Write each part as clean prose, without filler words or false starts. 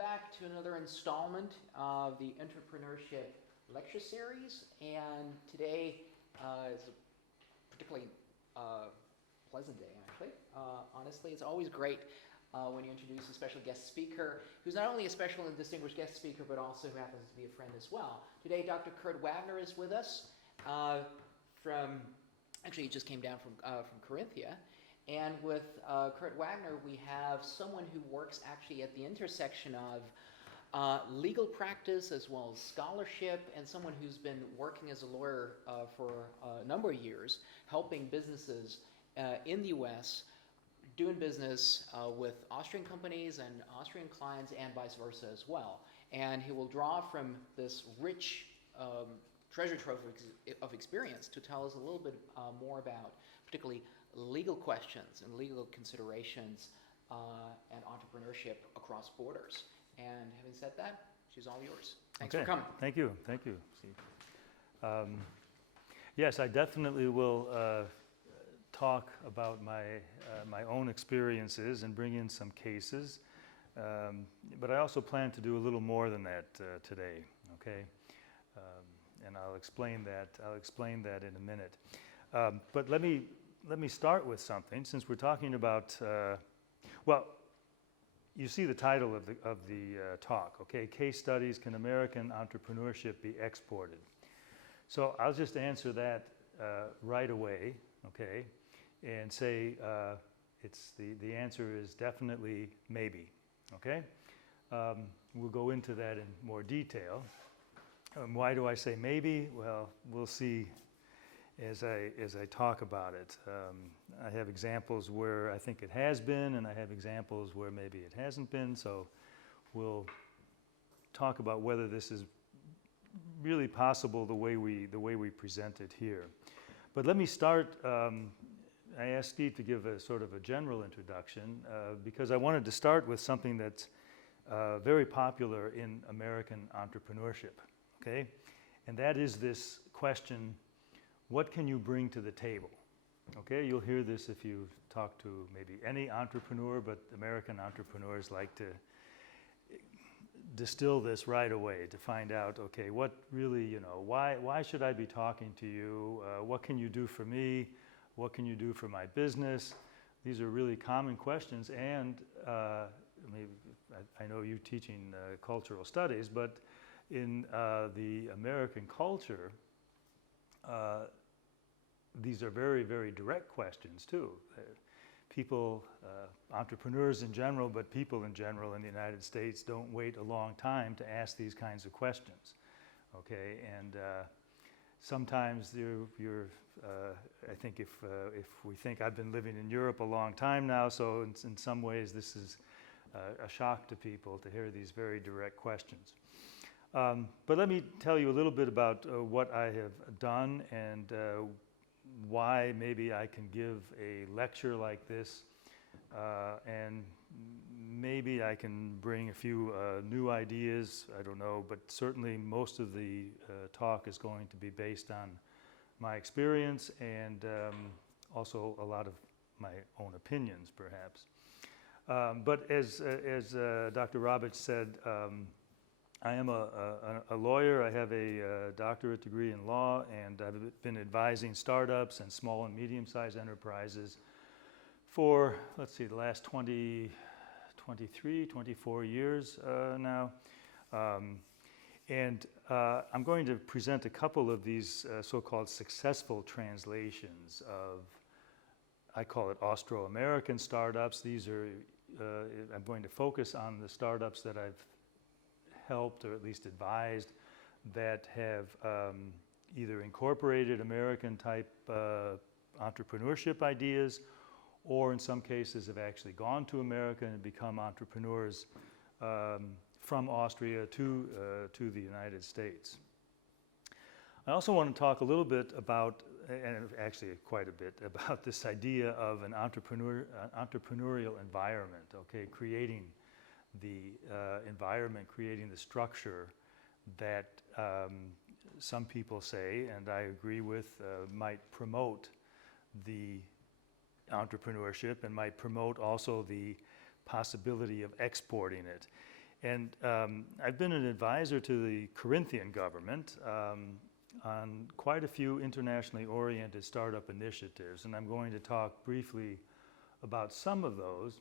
back to another installment of the Entrepreneurship lecture series, and today is a particularly pleasant day, actually. Honestly, it's always great when you introduce a special guest speaker who's not only a special and distinguished guest speaker, but also who happens to be a friend as well. Today, Dr. Kurt Wagner is with us actually, he just came down from Corinthia. And with Kurt Wagner, we have someone who works actually at the intersection of legal practice as well as scholarship, and someone who's been working as a lawyer for a number of years, helping businesses in the U.S. doing business with Austrian companies and Austrian clients and vice versa as well. And he will draw from this rich treasure trove of experience to tell us a little bit more about particularly legal questions and legal considerations and entrepreneurship across borders. And having said that, she's all yours. Thanks for coming. Thank you, Steve. Yes, I definitely will talk about my own experiences and bring in some cases, but I also plan to do a little more than that today. Okay, and I'll explain that in a minute. But let me start with something, since we're talking about, well, you see the title of the talk, okay? Case studies, can American entrepreneurship be exported? So I'll just answer that right away, okay? And say the answer is definitely maybe, okay? We'll go into that in more detail. Why do I say maybe? Well, we'll see as I talk about it. I have examples where I think it has been, and I have examples where maybe it hasn't been, so we'll talk about whether this is really possible the way we present it here. But let me start, I asked Steve to give a sort of a general introduction because I wanted to start with something that's very popular in American entrepreneurship, okay? And that is this question, what can you bring to the table? Okay, you'll hear this if you talk to maybe any entrepreneur, but American entrepreneurs like to distill this right away to find out, okay, what really, why should I be talking to you? What can you do for me? What can you do for my business? These are really common questions, and I know you're teaching cultural studies, but in the American culture, these are very, very direct questions too. People, entrepreneurs in general, but people in general in the United States don't wait a long time to ask these kinds of questions, okay? And sometimes I think if we think I've been living in Europe a long time now, so in some ways this is a shock to people to hear these very direct questions. But let me tell you a little bit about what I have done and why maybe I can give a lecture like this, and maybe I can bring a few new ideas, I don't know, but certainly most of the talk is going to be based on my experience and also a lot of my own opinions, perhaps. But as Dr. Roberts said, I am a lawyer. I have a doctorate degree in law, and I've been advising startups and small and medium-sized enterprises for, let's see, the last 23, 24 years now. And I'm going to present a couple of these so-called successful translations of, I call it Austro-American startups. These are, I'm going to focus on the startups that I've helped or at least advised that have either incorporated American type entrepreneurship ideas, or in some cases have actually gone to America and become entrepreneurs from Austria to the United States. I also want to talk a little bit about, and actually quite a bit, about this idea of an entrepreneurial environment, okay, creating the environment, creating the structure that some people say, and I agree with, might promote the entrepreneurship and might promote also the possibility of exporting it. And I've been an advisor to the Corinthian government on quite a few internationally oriented startup initiatives, and I'm going to talk briefly about some of those,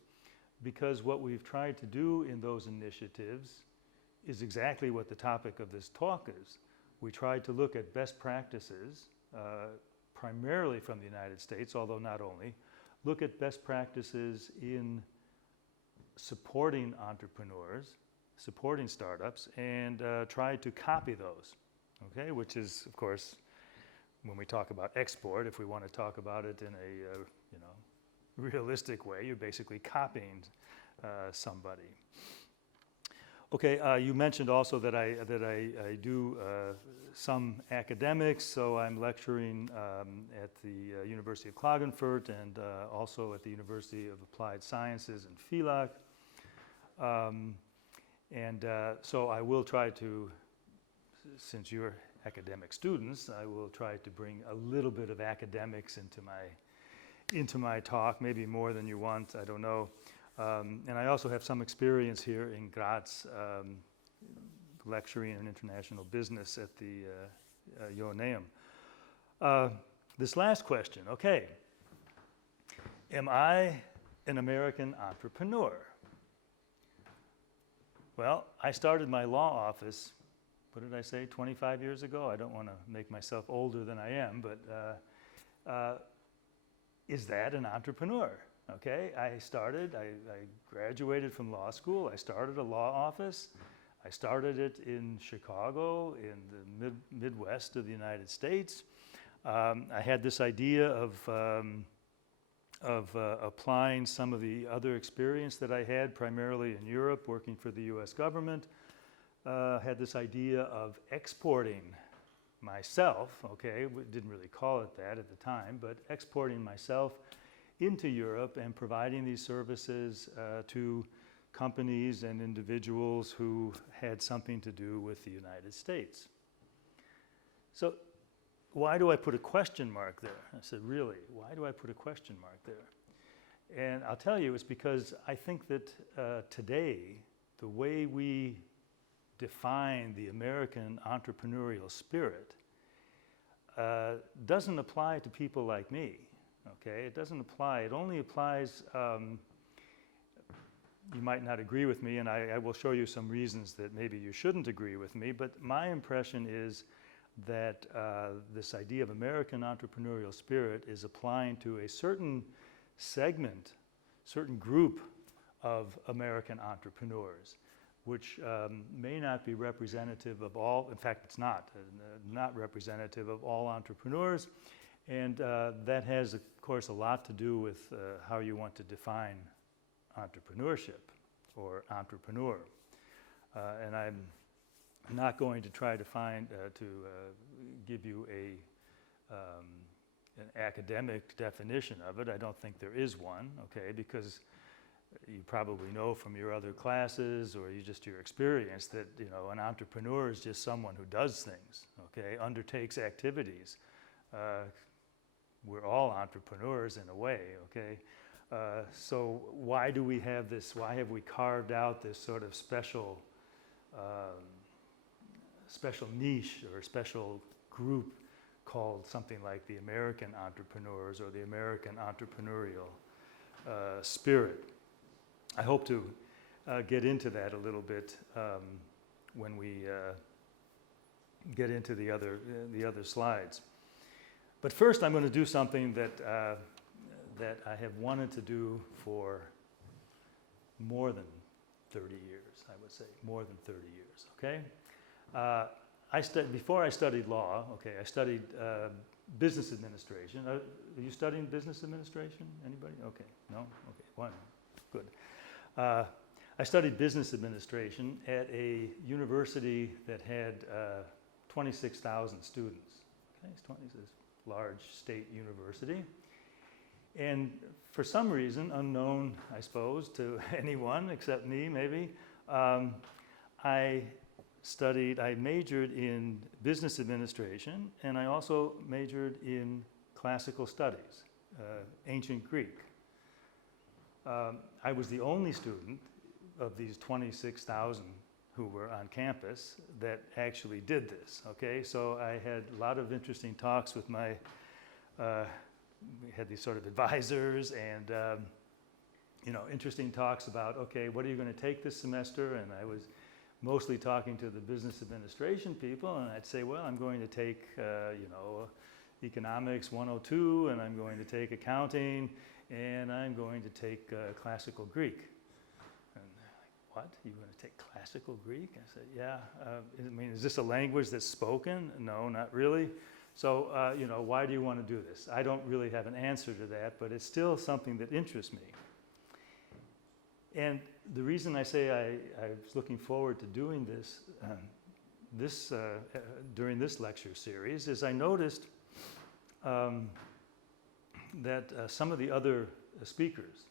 because what we've tried to do in those initiatives is exactly what the topic of this talk is. We tried to look at best practices, primarily from the United States, although not only, look at best practices in supporting entrepreneurs, supporting startups, and try to copy those, okay? Which is, of course, when we talk about export, if we want to talk about it in a realistic way, you're basically copying somebody. Okay, you mentioned also that I do some academics, so I'm lecturing at the University of Klagenfurt and also at the University of Applied Sciences in Villach. So I will try to, since you're academic students, I will try to bring a little bit of academics into my talk, maybe more than you want, I don't know. And I also have some experience here in Graz, lecturing in international business at the Joanneum. This last question, okay. Am I an American entrepreneur? Well, I started my law office, what did I say, 25 years ago? I don't want to make myself older than I am, but is that an entrepreneur? Okay, I graduated from law school, I started a law office. I started it in Chicago, in the Midwest of the United States. I had this idea of applying some of the other experience that I had, primarily in Europe, working for the US government. Had this idea of exporting myself, okay, we didn't really call it that at the time, but exporting myself into Europe and providing these services to companies and individuals who had something to do with the United States. So why do I put a question mark there? I said, really, why do I put a question mark there? And I'll tell you, it's because I think that today, the way we define the American entrepreneurial spirit doesn't apply to people like me. Okay, it doesn't apply. It only applies, you might not agree with me, and I will show you some reasons that maybe you shouldn't agree with me, but my impression is that this idea of American entrepreneurial spirit is applying to a certain segment, certain group of American entrepreneurs, which may not be representative of all, in fact, it's not representative of all entrepreneurs. And that has, of course, a lot to do with how you want to define entrepreneurship or entrepreneur. And I'm not going to try to give you an academic definition of it. I don't think there is one, okay, because you probably know from your other classes or your experience that, an entrepreneur is just someone who does things, okay, undertakes activities. We're all entrepreneurs in a way, okay? So why do we have this, why have we carved out this sort of special niche or special group called something like the American entrepreneurs or the American entrepreneurial spirit? I hope to get into that a little bit when we get into the other slides. But first, I'm going to do something that I have wanted to do for more than 30 years, I would say, more than 30 years, okay? Before I studied law, okay, I studied business administration. Are you studying business administration? Anybody? Okay, no? Okay, one, good. I studied business administration at a university that had 26,000 students, okay? It's large state university. And for some reason, unknown, I suppose, to anyone except me, maybe, I majored in business administration, and I also majored in classical studies, ancient Greek. I was the only student of these 26,000 who were on campus that actually did this, okay? So I had a lot of interesting talks with my, we had these sort of advisors and, interesting talks about, okay, what are you going to take this semester? And I was mostly talking to the business administration people, and I'd say, well, I'm going to take, economics 102, and I'm going to take accounting, and I'm going to take classical Greek. And they're like, what? You're going to take classical Greek? I said, yeah. Is this a language that's spoken? No, not really. So, why do you want to do this? I don't really have an answer to that, but it's still something that interests me. And the reason I say I was looking forward to doing this, during this lecture series is I noticed that some of the other speakers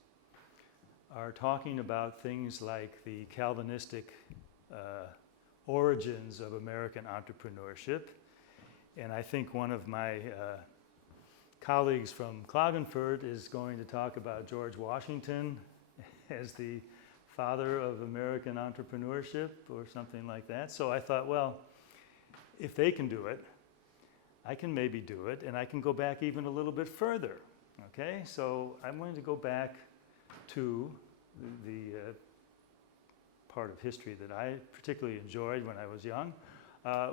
are talking about things like the Calvinistic origins of American entrepreneurship. And I think one of my colleagues from Klagenfurt is going to talk about George Washington as the father of American entrepreneurship or something like that. So I thought, well, if they can do it, I can maybe do it, and I can go back even a little bit further, okay? So I'm going to go back to the part of history that I particularly enjoyed when I was young,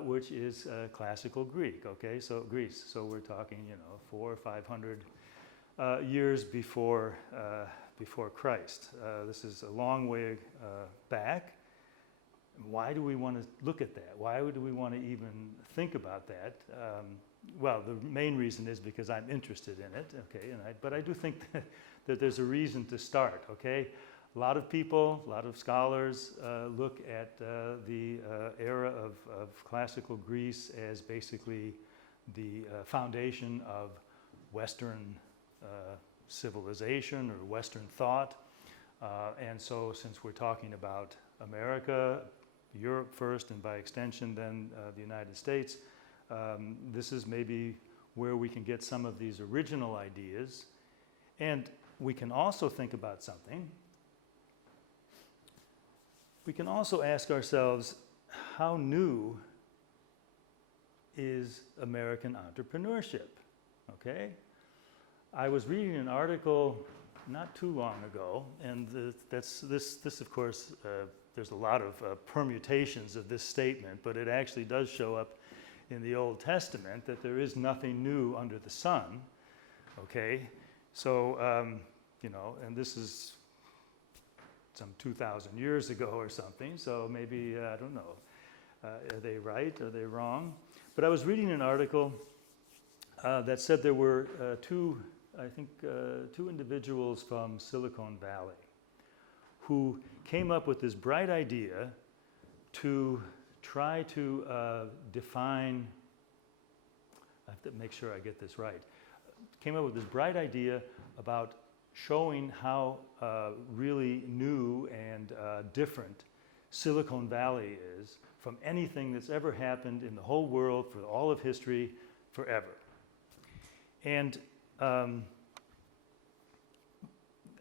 which is classical Greek, okay? So Greece, so we're talking, 400 or 500 years before Christ. This is a long way back. Why do we want to look at that? Why do we want to even think about that? Well, the main reason is because I'm interested in it, okay? But I do think that there's a reason to start, okay? A lot of people, a lot of scholars look at the era of classical Greece as basically the foundation of Western civilization or Western thought. And so since we're talking about America, Europe first, and by extension then the United States, this is maybe where we can get some of these original ideas. And we can also think about something. We can also ask ourselves, how new is American entrepreneurship? Okay? I was reading an article not too long ago, and this of course, there's a lot of permutations of this statement, but it actually does show up in the Old Testament that there is nothing new under the sun, okay? So, and this is some 2,000 years ago or something, so maybe, I don't know, are they right, are they wrong? But I was reading an article that said there were two individuals from Silicon Valley who came up with this bright idea to try to define, I have to make sure I get this right, came up with this bright idea about showing how really new and different Silicon Valley is from anything that's ever happened in the whole world for all of history forever. And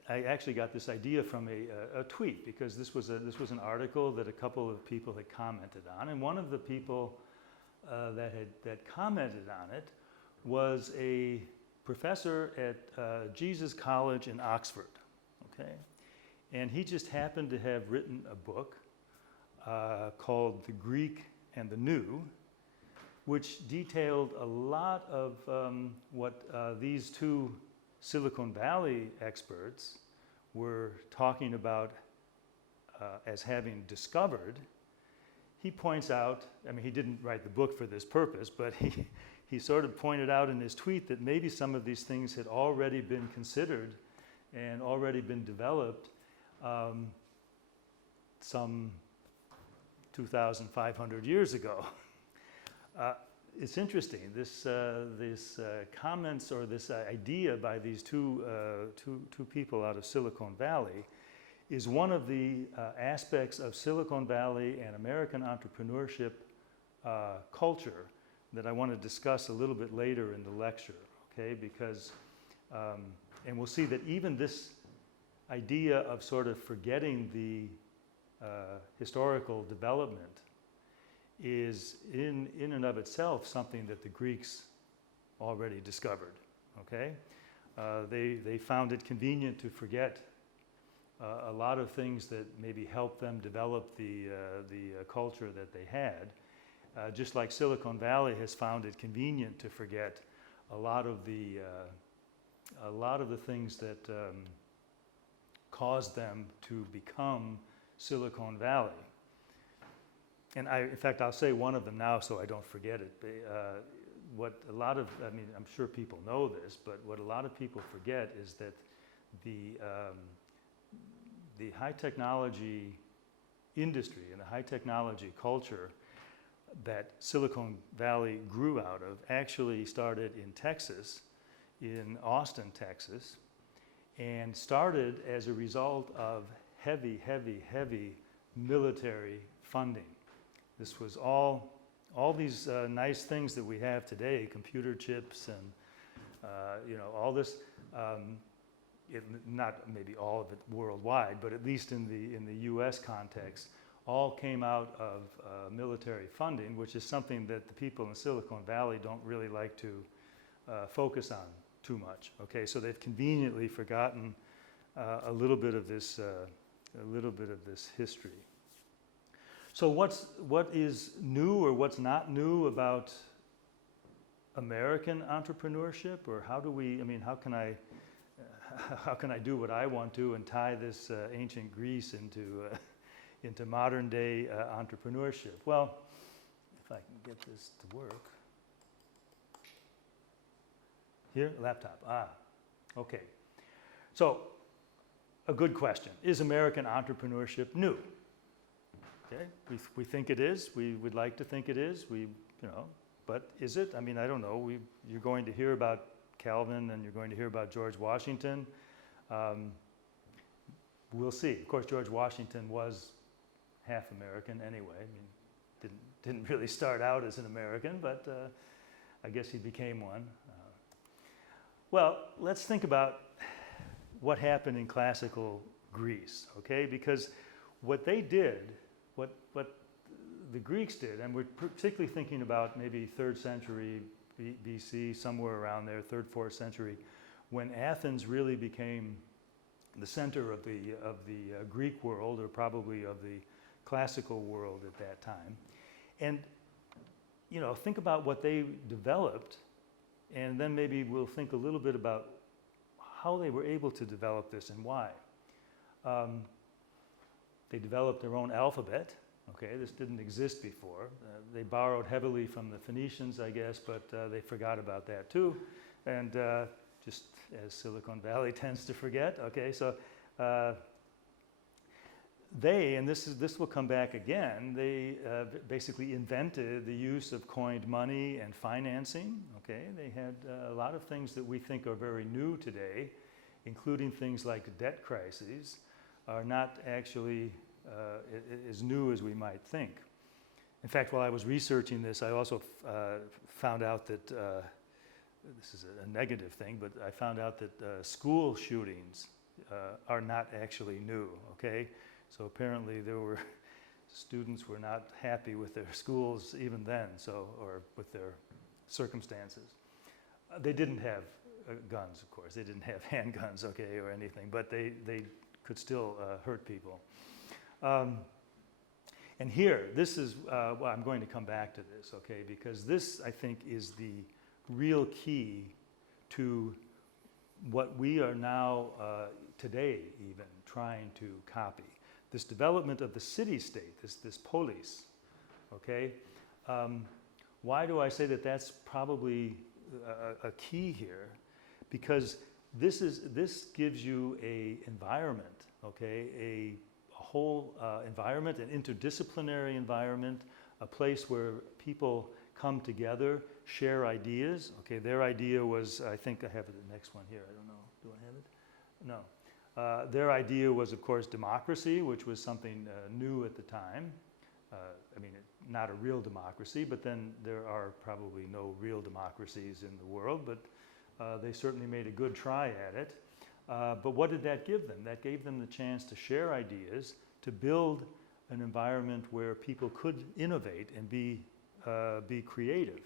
I actually got this idea from a tweet, because this was an article that a couple of people had commented on, and one of the people that commented on it was a professor at Jesus College in Oxford, okay? And he just happened to have written a book called The Greek and the New, which detailed a lot of what these two Silicon Valley experts were talking about as having discovered. He points out, I mean, he didn't write the book for this purpose, but he sort of pointed out in his tweet that maybe some of these things had already been considered and already been developed some 2,500 years ago. It's interesting, this comments or this idea by these two people out of Silicon Valley is one of the aspects of Silicon Valley and American entrepreneurship culture that I want to discuss a little bit later in the lecture, okay? Because, and we'll see that even this idea of sort of forgetting the historical development is in and of itself something that the Greeks already discovered, okay? They found it convenient to forget a lot of things that maybe helped them develop the culture that they had, just like Silicon Valley has found it convenient to forget a lot of the things that caused them to become Silicon Valley. And in fact, I'll say one of them now so I don't forget it. I mean, I'm sure people know this, but what a lot of people forget is that the high technology industry and the high technology culture that Silicon Valley grew out of actually started in Texas, in Austin, Texas, and started as a result of heavy, heavy, heavy military funding. This was all these nice things that we have today, computer chips and all this, not maybe all of it worldwide, but at least in the US context, all came out of military funding, which is something that the people in Silicon Valley don't really like to focus on too much. Okay, so they've conveniently forgotten a little bit of this history. So what is new or what's not new about American entrepreneurship, or how can I do what I want to and tie this ancient Greece into modern day entrepreneurship? Well, if I can get this to work. Here, laptop, okay. So, a good question. Is American entrepreneurship new? Okay, we think it is. We would like to think it is. But is it? I mean, I don't know. You're going to hear about Calvin and you're going to hear about George Washington. We'll see. Of course, George Washington was half American anyway. I mean, didn't really start out as an American, but I guess he became one. Well, let's think about what happened in classical Greece, okay? Because what they did, what the Greeks did, and we're particularly thinking about maybe 3rd century BC, somewhere around there, 3rd, 4th century, when Athens really became the center of the Greek world, or probably of the classical world at that time. And, think about what they developed, and then maybe we'll think a little bit about how they were able to develop this and why. They developed their own alphabet. Okay, this didn't exist before. They borrowed heavily from the Phoenicians, I guess, but they forgot about that too. And just as Silicon Valley tends to forget. Okay, so and this will come back again, they basically invented the use of coined money and financing. Okay, they had a lot of things that we think are very new today, including things like debt crises, are not actually as new as we might think. In fact, while I was researching this, I also found out that, this is a negative thing, but I found out that school shootings are not actually new, okay? So apparently students were not happy with their schools even then, or with their circumstances. They didn't have guns, of course. They didn't have handguns, okay, or anything, but they could still hurt people. And here, this is, well, I'm going to come back to this, okay, because this, I think, is the real key to what we are now, today even, trying to copy. This development of the city-state, this polis, okay? Why do I say that that's probably a key here? Because this gives you a environment, okay, a whole environment, an interdisciplinary environment, a place where people come together, share ideas. Okay, their idea was, I think I have the next one here, I don't know, do I have it? No. Their idea was, of course, democracy, which was something new at the time. I mean, not a real democracy, but then there are probably no real democracies in the world, but they certainly made a good try at it. But what did that give them? That gave them the chance to share ideas, to build an environment where people could innovate and be creative.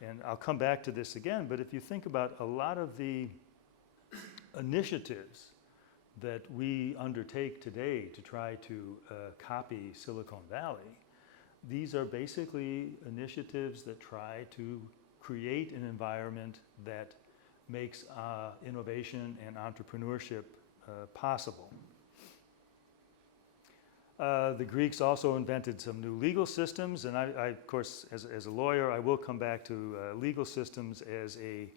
And I'll come back to this again, but if you think about a lot of the initiatives that we undertake today to try to copy Silicon Valley, these are basically initiatives that try to create an environment that makes innovation and entrepreneurship possible. The Greeks also invented some new legal systems, and I of course, as a lawyer, I will come back to legal systems as an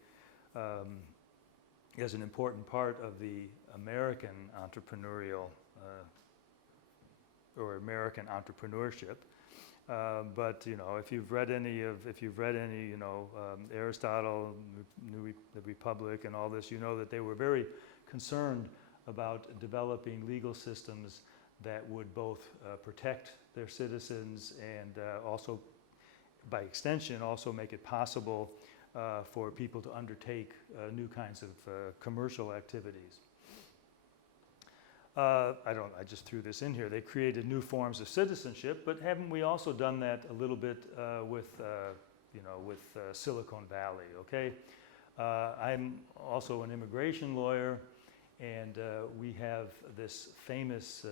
important part of the American entrepreneurial or American entrepreneurship. But you know, if you've read any, you know, Aristotle, the Republic, and all this, you know that they were very concerned about developing legal systems that would both protect their citizens and also, by extension, also make it possible for people to undertake new kinds of commercial activities. I just threw this in here. They created new forms of citizenship, but haven't we also done that a little bit with Silicon Valley? Okay, I'm also an immigration lawyer, and we have this famous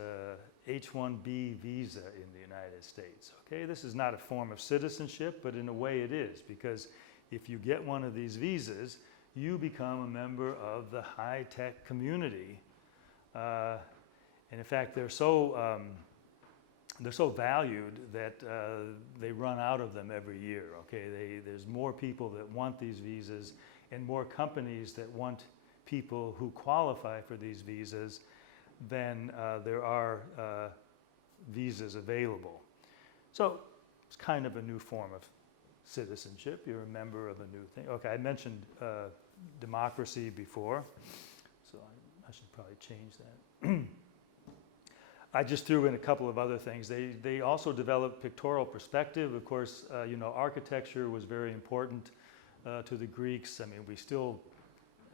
H-1B visa in the United States. Okay, this is not a form of citizenship, but in a way it is, because if you get one of these visas, you become a member of the high-tech community. And in fact, they're so valued that they run out of them every year. Okay, there's more people that want these visas, and more companies that want people who qualify for these visas than there are visas available. So it's kind of a new form of citizenship. You're a member of a new thing. Okay, I mentioned democracy before, so I should probably change that. I just threw in a couple of other things. They also developed pictorial perspective. Of course, you know, architecture was very important to the Greeks. I mean,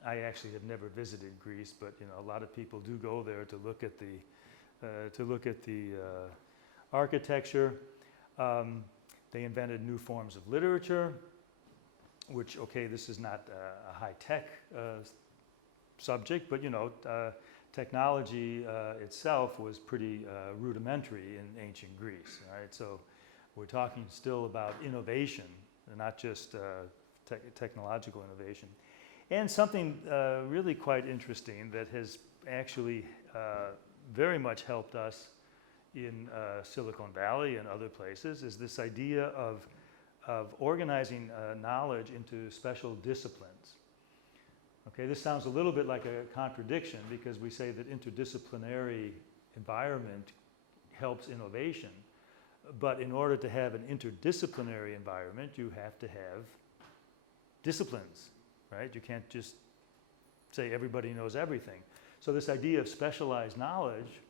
I actually have never visited Greece, but you know, a lot of people do go there to look at the architecture. They invented new forms of literature, which, okay, this is not a high-tech subject, but you know, technology itself was pretty rudimentary in ancient Greece, right? So we're talking still about innovation, and not just technological innovation. And something really quite interesting that has actually very much helped us in Silicon Valley and other places is this idea of organizing knowledge into special disciplines. Okay, this sounds a little bit like a contradiction because we say that interdisciplinary environment helps innovation, but in order to have an interdisciplinary environment, you have to have disciplines, right? You can't just say everybody knows everything. So this idea of specialized knowledge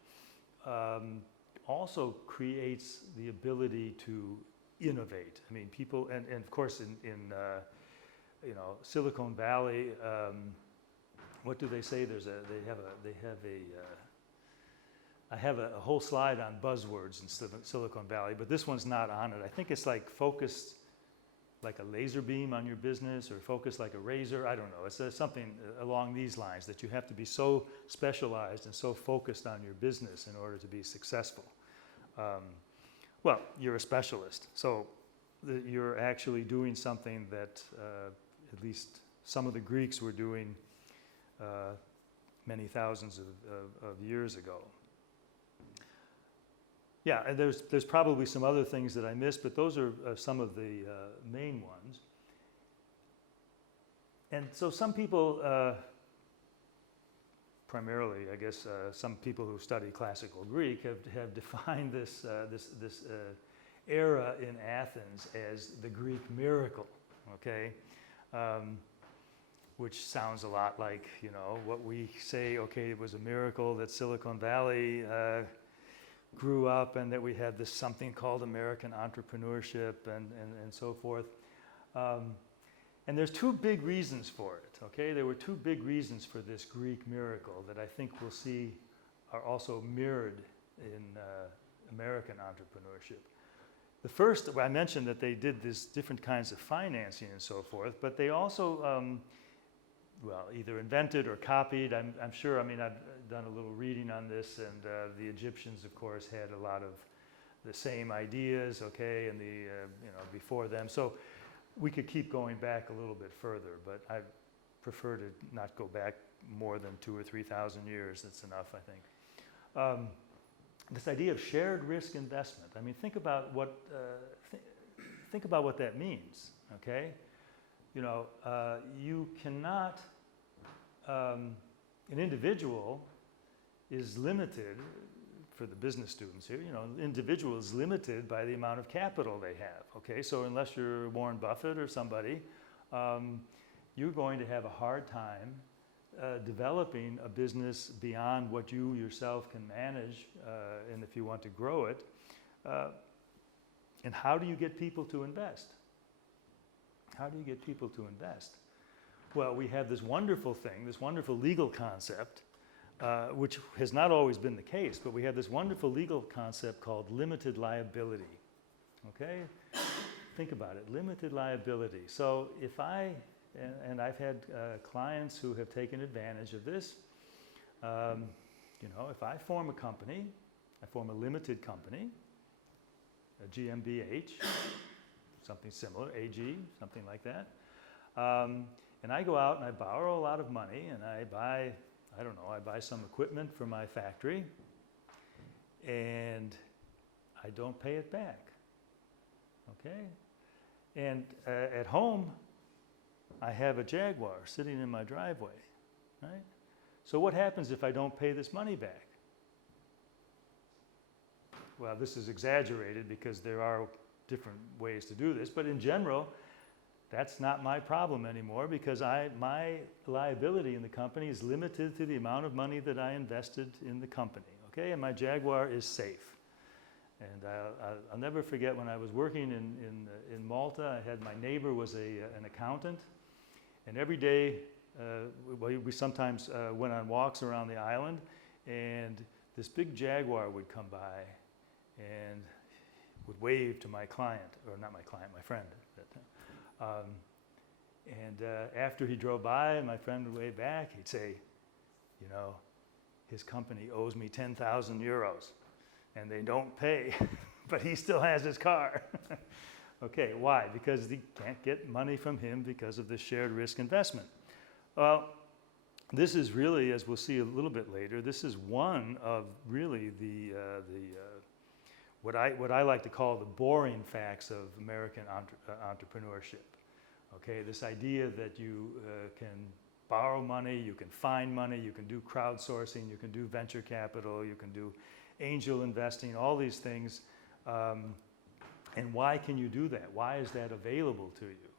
also creates the ability to innovate. I mean, people, and of course in you know, Silicon Valley, what do they say? I have a whole slide on buzzwords in Silicon Valley, but this one's not on it. I think it's like focused like a laser beam on your business, or focused like a razor. I don't know. It's something along these lines, that you have to be so specialized and so focused on your business in order to be successful. Well, you're a specialist, so you're actually doing something that at least some of the Greeks were doing many thousands of years ago. Yeah, and there's probably some other things that I missed, but those are some of the main ones. And so some people, primarily, I guess, some people who study classical Greek have defined this era in Athens as the Greek miracle, okay? Which sounds a lot like, you know, what we say, okay, it was a miracle that Silicon Valley grew up and that we had this something called American entrepreneurship and so forth. And there's two big reasons for it, okay? There were two big reasons for this Greek miracle that I think we'll see are also mirrored in American entrepreneurship. The first, well, I mentioned that they did this different kinds of financing and so forth, but they also, well, either invented or copied. I'm sure, I mean, I've done a little reading on this, and the Egyptians, of course, had a lot of the same ideas, okay, and the, you know, before them. So we could keep going back a little bit further, but I prefer to not go back more than 2,000 or 3,000 years. That's enough, I think. This idea of shared risk investment. I mean, think about what that means. Okay, you know, you cannot. An individual is limited. For the business students here, you know, an individual is limited by the amount of capital they have. Okay, so unless you're Warren Buffett or somebody, you're going to have a hard time developing a business beyond what you yourself can manage, and if you want to grow it. And how do you get people to invest? How do you get people to invest? Well, we have this wonderful thing, this wonderful legal concept, which has not always been the case, but we have this wonderful legal concept called limited liability. Okay? Think about it, limited liability. So if and I've had clients who have taken advantage of this. You know, if I form a company, I form a limited company, a GmbH, something similar, AG, something like that. And I go out and I borrow a lot of money and I buy, I don't know, I buy some equipment for my factory and I don't pay it back. Okay? And at home, I have a Jaguar sitting in my driveway, right? So what happens if I don't pay this money back? Well, this is exaggerated because there are different ways to do this, but in general, that's not my problem anymore because my liability in the company is limited to the amount of money that I invested in the company, okay? And my Jaguar is safe. And I'll never forget when I was working in Malta, my neighbor was an accountant, and every day we sometimes went on walks around the island, and this big Jaguar would come by and would wave to my client, or not my client, my friend. And after he drove by and my friend would wave back, he'd say, you know, his company owes me 10,000 euros and they don't pay, but he still has his car. Okay, why? Because they can't get money from him because of this shared risk investment. Well, this is really, as we'll see a little bit later, this is one of really what I like to call the boring facts of American entrepreneurship. Okay, this idea that you can borrow money, you can find money, you can do crowdsourcing, you can do venture capital, you can do angel investing, all these things. And why can you do that? Why is that available to you?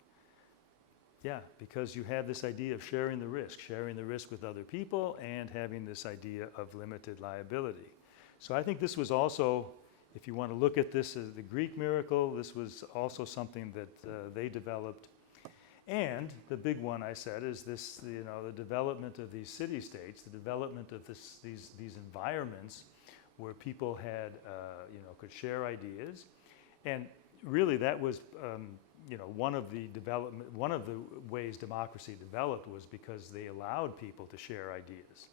Yeah, because you have this idea of sharing the risk with other people and having this idea of limited liability. So I think this was also, if you want to look at this as the Greek miracle, this was also something that they developed. And the big one I said is this, you know, the development of these city-states, the development of these environments where people had, you know, could share ideas. And really that was, you know, one of the ways democracy developed was because they allowed people to share ideas.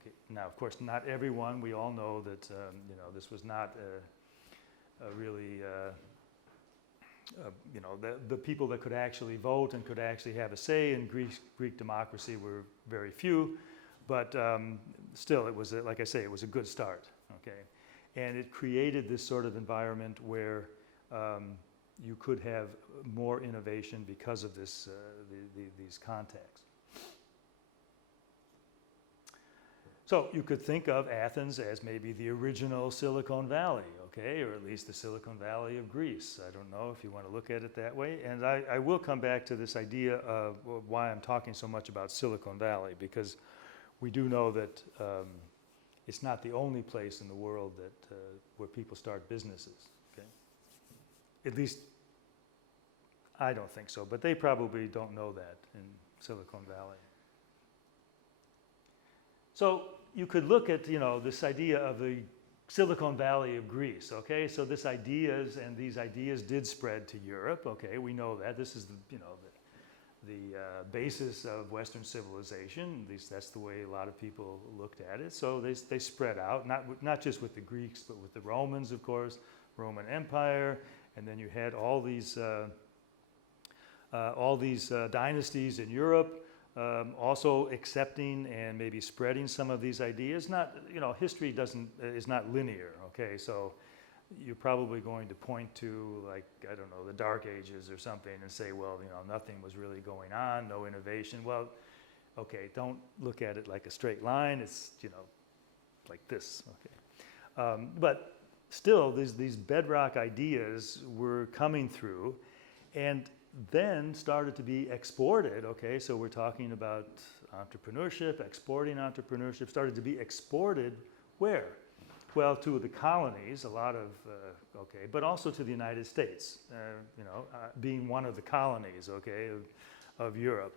Okay. Now, of course, not everyone, we all know that, you know, this was not a really, you know, the people that could actually vote and could actually have a say in Greek democracy were very few, but still it was, like I say, it was a good start, okay? And it created this sort of environment where you could have more innovation because of this, these contexts. So you could think of Athens as maybe the original Silicon Valley, okay, or at least the Silicon Valley of Greece. I don't know if you want to look at it that way. And I will come back to this idea of why I'm talking so much about Silicon Valley, because we do know that it's not the only place in the world that where people start businesses, okay? At least I don't think so, but they probably don't know that in Silicon Valley. So you could look at, you know, this idea of the Silicon Valley of Greece, okay? So these ideas did spread to Europe, okay? We know that. This is the basis of Western civilization. At least that's the way a lot of people looked at it. So they spread out, not just with the Greeks, but with the Romans, of course, Roman Empire, and then you had all these dynasties in Europe. Also accepting and maybe spreading some of these ideas. History is not linear, okay? So you're probably going to point to, like, I don't know, the Dark Ages or something and say, well, nothing was really going on, no innovation. Well, okay, don't look at it like a straight line. It's, like this, okay? But still, these bedrock ideas were coming through, and then started to be exported, okay? So we're talking about entrepreneurship, exporting entrepreneurship, started to be exported where? Well, to the colonies, a lot of, but also to the United States, being one of the colonies, okay, of Europe.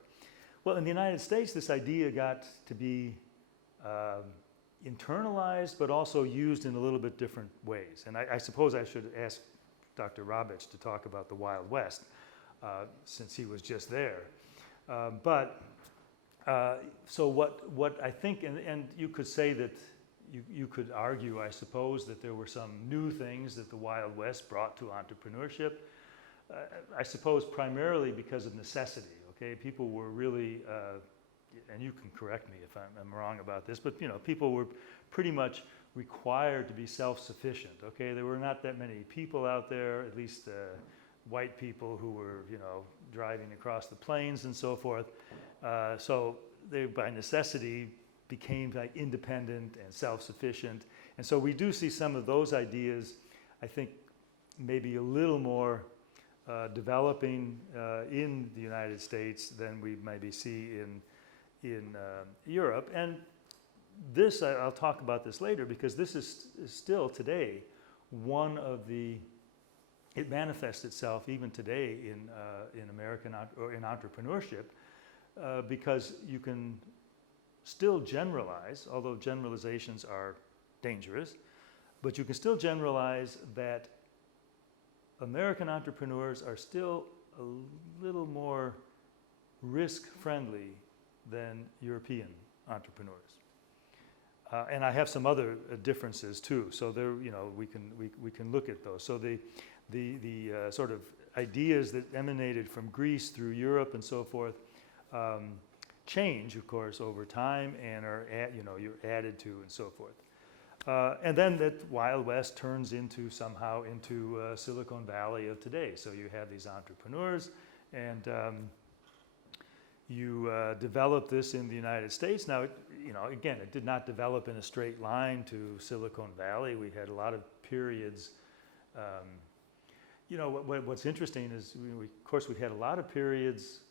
Well, in the United States, this idea got to be internalized, but also used in a little bit different ways. And I suppose I should ask Dr. Robich to talk about the Wild West, since he was just there. So what I think, and you could say that, you could argue, I suppose, that there were some new things that the Wild West brought to entrepreneurship. I suppose primarily because of necessity, okay? People were really, and you can correct me if I'm wrong about this, but people were pretty much required to be self-sufficient, okay? There were not that many people out there, at least white people who were, driving across the plains and so forth. So they, by necessity, became like independent and self-sufficient. And so we do see some of those ideas, I think, maybe a little more developing in the United States than we maybe see in Europe. And this, I'll talk about this later, because this is still today one of the, it manifests itself even today in American or in entrepreneurship, because you can still generalize, although generalizations are dangerous, but you can still generalize that American entrepreneurs are still a little more risk-friendly than European entrepreneurs. And I have some other differences too. So there, we can look at those. So the sort of ideas that emanated from Greece through Europe and so forth change, of course, over time, and are you're added to and so forth. And then that Wild West turns into somehow into Silicon Valley of today. So you have these entrepreneurs, and you develop this in the United States. Now, again, it did not develop in a straight line to Silicon Valley. We had a lot of periods. What's interesting is, of course, we had a lot of periods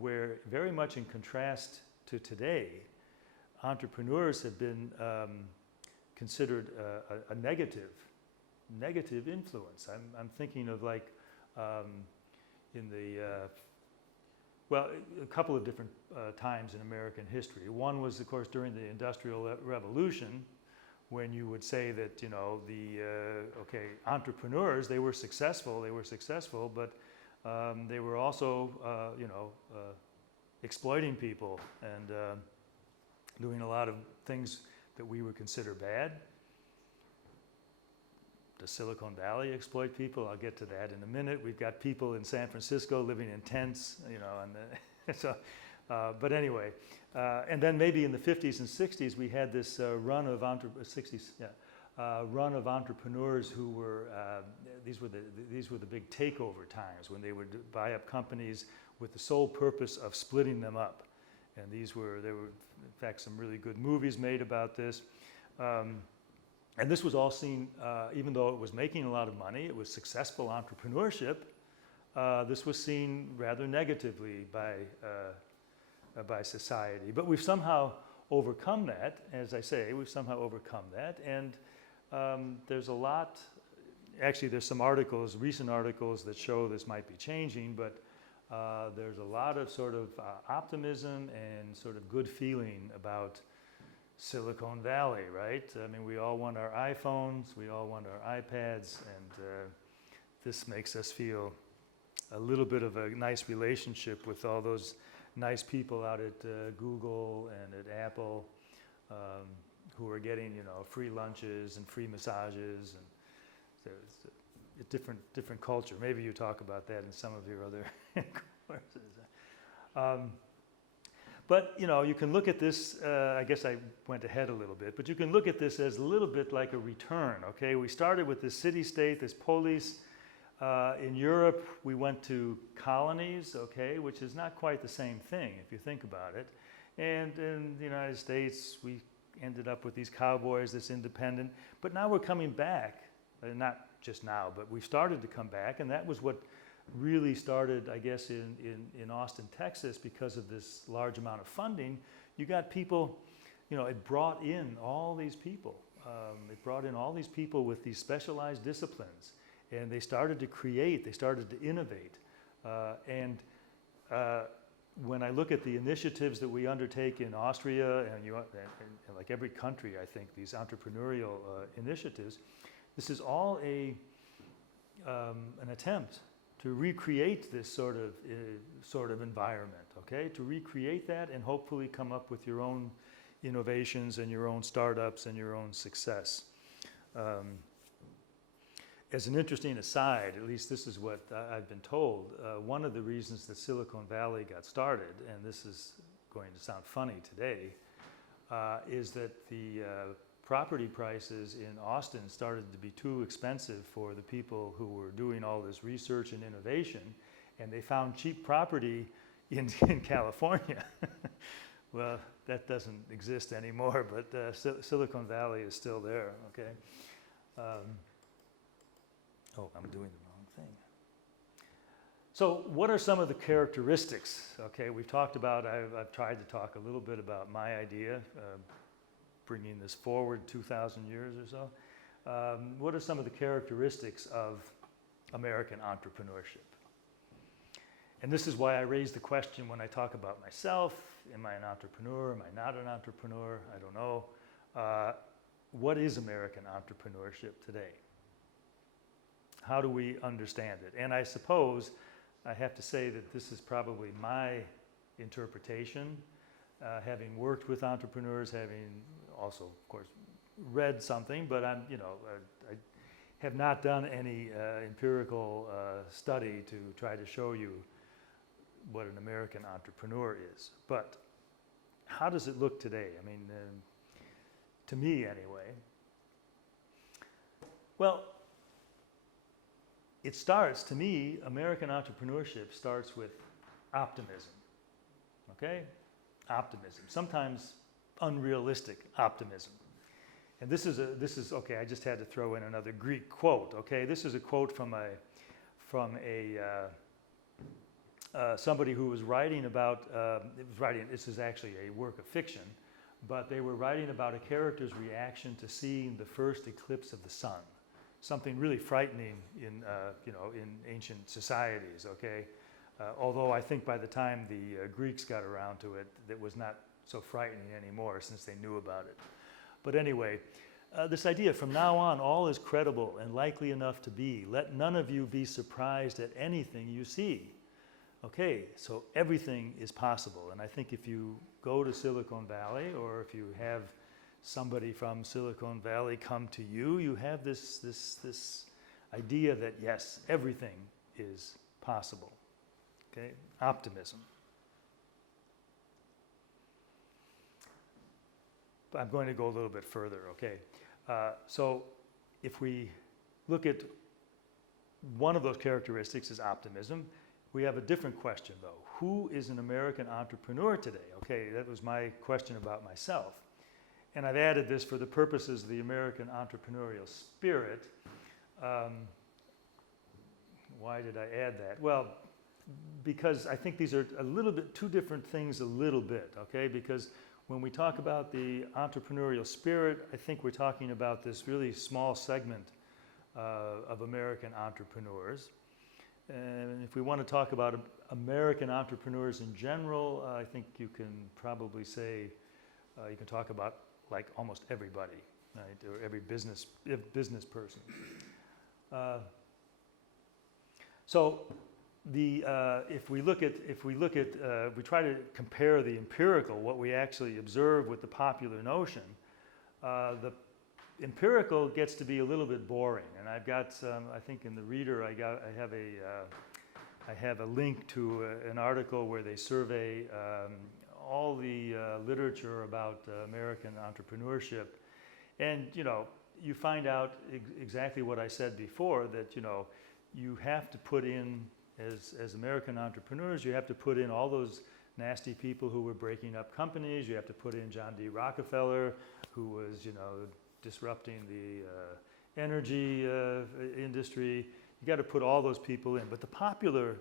where, very much in contrast to today, entrepreneurs have been considered a negative influence. I'm thinking of, like, in the a couple of different times in American history. One was, of course, during the Industrial Revolution, when you would say that entrepreneurs, they were successful, but they were also exploiting people and doing a lot of things that we would consider bad. Does Silicon Valley exploit people? I'll get to that in a minute. We've got people in San Francisco living in tents, and so. But anyway, and then maybe in the 50s and 60s, we had this run of entrepreneurs who were these were the big takeover times, when they would buy up companies with the sole purpose of splitting them up. And there were in fact some really good movies made about this. And this was all seen, even though it was making a lot of money, it was successful entrepreneurship. This was seen rather negatively by society. But we've somehow overcome that. As I say, we've somehow overcome that. And there's a lot, actually there's some articles, recent articles, that show this might be changing, but there's a lot of sort of optimism and sort of good feeling about Silicon Valley, right? I mean, we all want our iPhones, we all want our iPads, and this makes us feel a little bit of a nice relationship with all those nice people out at Google and at Apple who are getting, free lunches and free massages, and so it's a different culture. Maybe you talk about that in some of your other courses. But you can look at this, I guess I went ahead a little bit, but you can look at this as a little bit like a return, okay? We started with this city-state, this polis. In Europe, we went to colonies, okay, which is not quite the same thing if you think about it. And in the United States, we ended up with these cowboys, this independent. But now we're coming back, not just now, but we've started to come back, and that was what really started, I guess, in Austin, Texas, because of this large amount of funding. You got people, it brought in all these people. It brought in all these people with these specialized disciplines, and they started to create, they started to innovate. When I look at the initiatives that we undertake in Austria, and like every country, I think, these entrepreneurial initiatives, this is all an attempt to recreate this sort of environment, okay? To recreate that and hopefully come up with your own innovations and your own startups and your own success. As an interesting aside, at least this is what I've been told, one of the reasons that Silicon Valley got started, and this is going to sound funny today, is that the property prices in Austin started to be too expensive for the people who were doing all this research and innovation, and they found cheap property in California. Well, that doesn't exist anymore, but Silicon Valley is still there, okay? Oh, I'm doing the wrong thing. So what are some of the characteristics? Okay, we've talked about, I've tried to talk a little bit about my idea, bringing this forward 2,000 years or so. What are some of the characteristics of American entrepreneurship? And this is why I raise the question when I talk about myself. Am I an entrepreneur? Am I not an entrepreneur? I don't know. What is American entrepreneurship today? How do we understand it? And I suppose I have to say that this is probably my interpretation, having worked with entrepreneurs, having also, of course, read something, but I have not done any empirical study to try to show you what an American entrepreneur is. But how does it look today? I mean, to me anyway. Well, it starts, to me, American entrepreneurship starts with optimism, okay? Optimism, sometimes unrealistic optimism. And this is okay, I just had to throw in another Greek quote, okay? This is a quote from somebody who was writing about, this is actually a work of fiction, but they were writing about a character's reaction to seeing the first eclipse of the sun. Something really frightening in ancient societies, okay? Although I think by the time the Greeks got around to it, it was not so frightening anymore since they knew about it. But anyway, this idea, from now on, all is credible and likely enough to be. Let none of you be surprised at anything you see. Okay, so everything is possible. And I think if you go to Silicon Valley, or if you have somebody from Silicon Valley come to you, you have this idea that yes, everything is possible. Okay, optimism. But I'm going to go a little bit further, okay? So if we look at one of those characteristics is optimism, we have a different question though. Who is an American entrepreneur today? Okay, that was my question about myself. And I've added this for the purposes of the American entrepreneurial spirit. Why did I add that? Well, because I think these are a little bit, two different things a little bit, okay? Because when we talk about the entrepreneurial spirit, I think we're talking about this really small segment of American entrepreneurs. And if we want to talk about American entrepreneurs in general, I think you can probably say, you can talk about like almost everybody, right, or every business person. So if we try to compare the empirical, what we actually observe with the popular notion, the empirical gets to be a little bit boring. And I've got some, I think in the reader, I have a link to an article where they survey all the literature about American entrepreneurship. And, you find out exactly what I said before, that, you have to put in, as American entrepreneurs, you have to put in all those nasty people who were breaking up companies. You have to put in John D. Rockefeller, who was, disrupting the energy industry. You got to put all those people in. But the popular,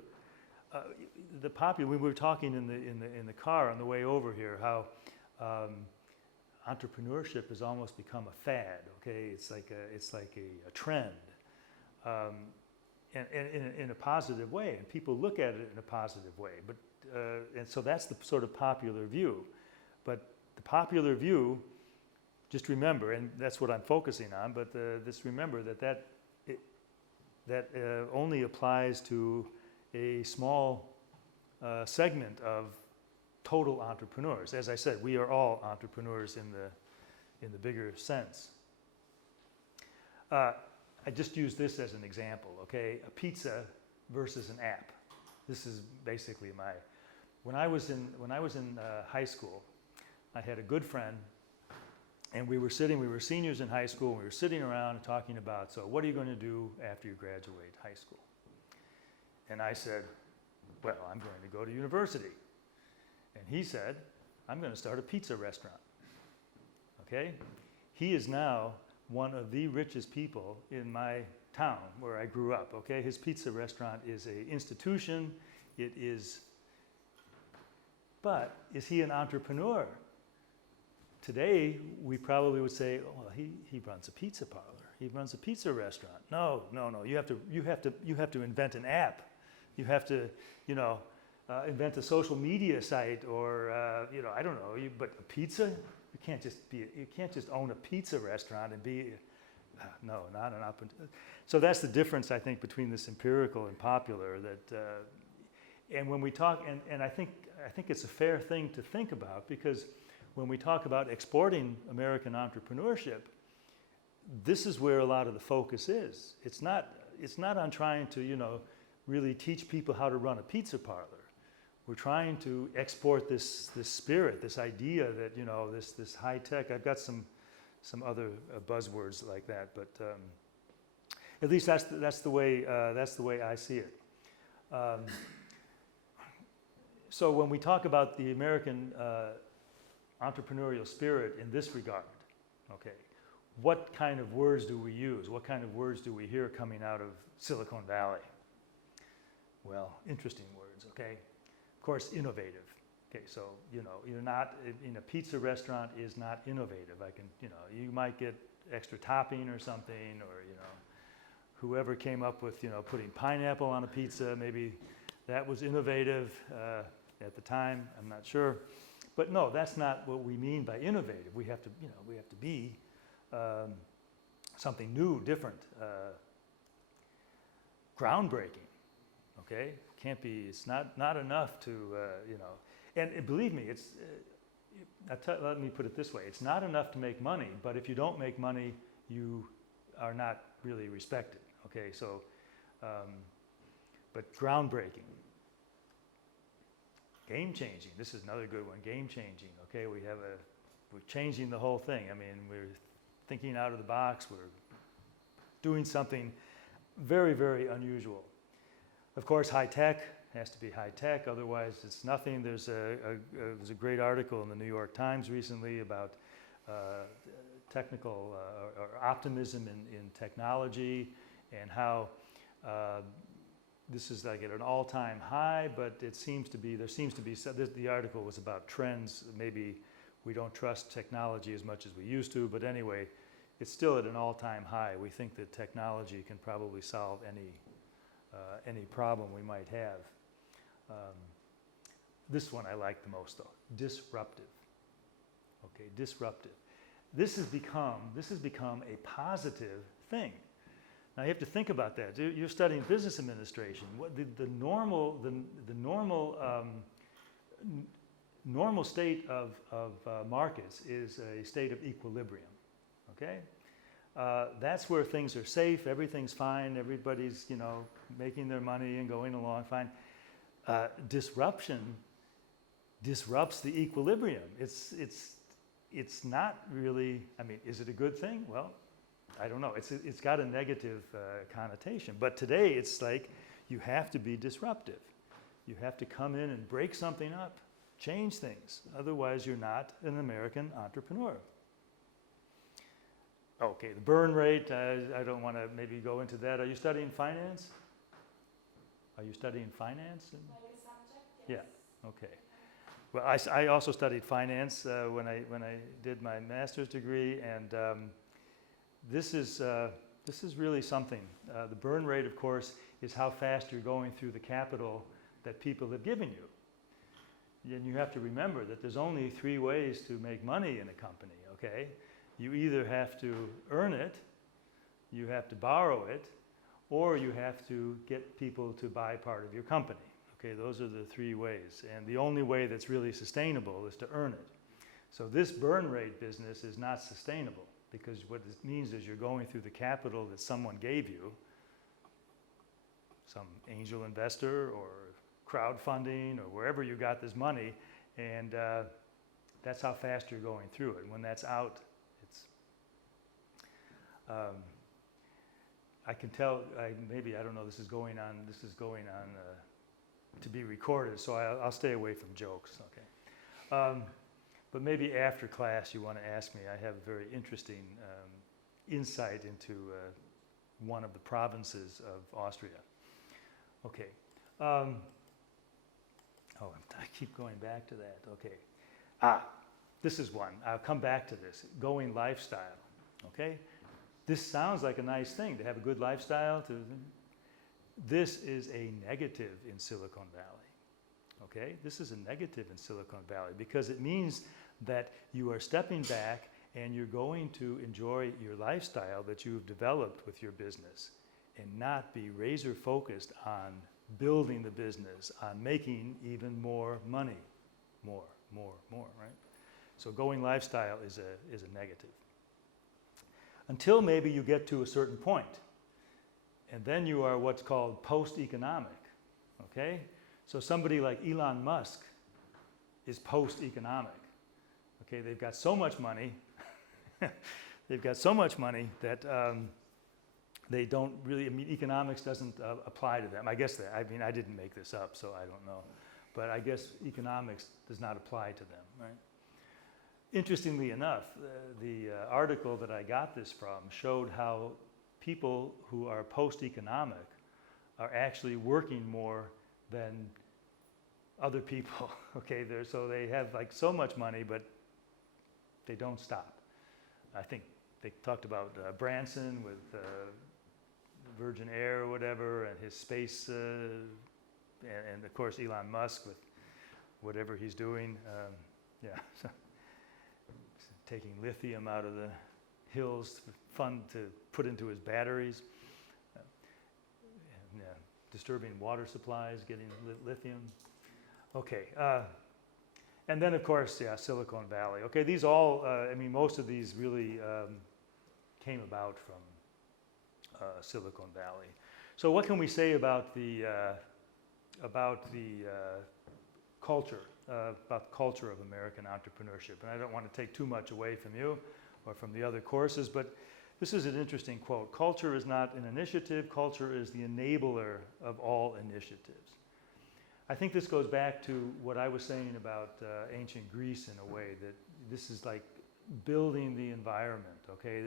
we were talking in the car on the way over here, how entrepreneurship has almost become a fad. Okay, it's like a trend. And in a positive way, and people look at it in a positive way. But and so that's the sort of popular view. But the popular view, just remember, and that's what I'm focusing on. But just remember that only applies to a small segment of total entrepreneurs. As I said, we are all entrepreneurs in the bigger sense. I just use this as an example, okay? A pizza versus an app. This is basically when I was in high school, I had a good friend, and we were seniors in high school, and we were sitting around and talking about, so what are you going to do after you graduate high school? And I said, well, I'm going to go to university. And he said, I'm going to start a pizza restaurant, okay? He is now one of the richest people in my town where I grew up, okay? His pizza restaurant is an institution. It is, but is he an entrepreneur? Today, we probably would say, oh, well, he runs a pizza parlor. He runs a pizza restaurant. No. You have to invent an app. You have to, invent a social media site, or I don't know. But a pizza, you can't just own a pizza restaurant and be. No, not an up. So that's the difference, I think, between this empirical and popular. And when we talk, and I think it's a fair thing to think about, because when we talk about exporting American entrepreneurship, this is where a lot of the focus is. It's not on trying to, really teach people how to run a pizza parlor. We're trying to export this spirit, this idea that, this high tech. I've got some other buzzwords like that, but at least that's the way I see it. So when we talk about the American entrepreneurial spirit in this regard, okay, what kind of words do we use? What kind of words do we hear coming out of Silicon Valley? Well, interesting words, okay? Of course, innovative. Okay, so, you're not, in a pizza restaurant is not innovative. You might get extra topping or something, or, whoever came up with, putting pineapple on a pizza, maybe that was innovative at the time, I'm not sure. But no, that's not what we mean by innovative. We have to, be something new, different, groundbreaking. Okay, it's not enough to, and believe me, let me put it this way, it's not enough to make money, but if you don't make money, you are not really respected, okay, so, but groundbreaking. Game-changing, this is another good one, game-changing, okay, we're changing the whole thing. I mean, we're thinking out of the box, we're doing something very, very unusual. Of course, high-tech has to be high-tech, otherwise it's nothing. There's a great article in the New York Times recently about technical or optimism in technology, and how this is like at an all-time high, but there seems to be, the article was about trends. Maybe we don't trust technology as much as we used to, but anyway, it's still at an all-time high. We think that technology can probably solve any problem we might have. This one I like the most, though, disruptive. Okay, disruptive. this has become a positive thing. Now you have to think about that. You're studying business administration. What the normal state of markets is a state of equilibrium. Okay, that's where things are safe. Everything's fine. Everybody's making their money and going along fine. Disruption disrupts the equilibrium. It's not really. I mean, is it a good thing? Well, I don't know. It's got a negative connotation. But today it's like you have to be disruptive. You have to come in and break something up, change things. Otherwise, you're not an American entrepreneur. Okay, the burn rate. I don't want to maybe go into that. Are you studying finance? Are you studying finance? Like a subject? Yes. Yeah. Okay. Well, I also studied finance when I did my master's degree, and this is really something. The burn rate, of course, is how fast you're going through the capital that people have given you. And you have to remember that there's only 3 ways to make money in a company, okay? You either have to earn it, you have to borrow it, or you have to get people to buy part of your company. Okay, those are the 3 ways. And the only way that's really sustainable is to earn it. So this burn rate business is not sustainable, because what it means is you're going through the capital that someone gave you, some angel investor or crowdfunding or wherever you got this money, and that's how fast you're going through it. When that's out, it's I can tell. Maybe I don't know. This is going on to be recorded, so I'll stay away from jokes. Okay. But maybe after class you want to ask me. I have a very interesting insight into one of the provinces of Austria. Okay. I keep going back to that. Okay. This is one. I'll come back to this. Going lifestyle. Okay. This sounds like a nice thing to have a good lifestyle. This is a negative in Silicon Valley. Okay. This is a negative in Silicon Valley because it means that you are stepping back and you're going to enjoy your lifestyle that you've developed with your business and not be razor focused on building the business, on making even more money. More, right? So going lifestyle is a negative. Until maybe you get to a certain point. And then you are what's called post-economic. Okay? So somebody like Elon Musk is post-economic. Okay, they've got so much money. They've got so much money that they don't really, I mean, economics doesn't apply to them. I guess that, I mean, I didn't make this up, so I don't know. But I guess economics does not apply to them, right? Interestingly enough, the article that I got this from showed how people who are post-economic are actually working more than other people. Okay, so they have like so much money, but they don't stop. I think they talked about Branson with Virgin Air or whatever, and his space, and of course Elon Musk with whatever he's doing. So taking lithium out of the hills, fun to put into his batteries. Disturbing water supplies, getting lithium. Okay. And then, of course, Silicon Valley. Okay, these all, I mean, most of these really came about from Silicon Valley. So what can we say about the culture, about the culture of American entrepreneurship? And I don't want to take too much away from you or from the other courses, but this is an interesting quote. Culture is not an initiative, culture is the enabler of all initiatives. I think this goes back to what I was saying about ancient Greece in a way, that this is like building the environment, okay?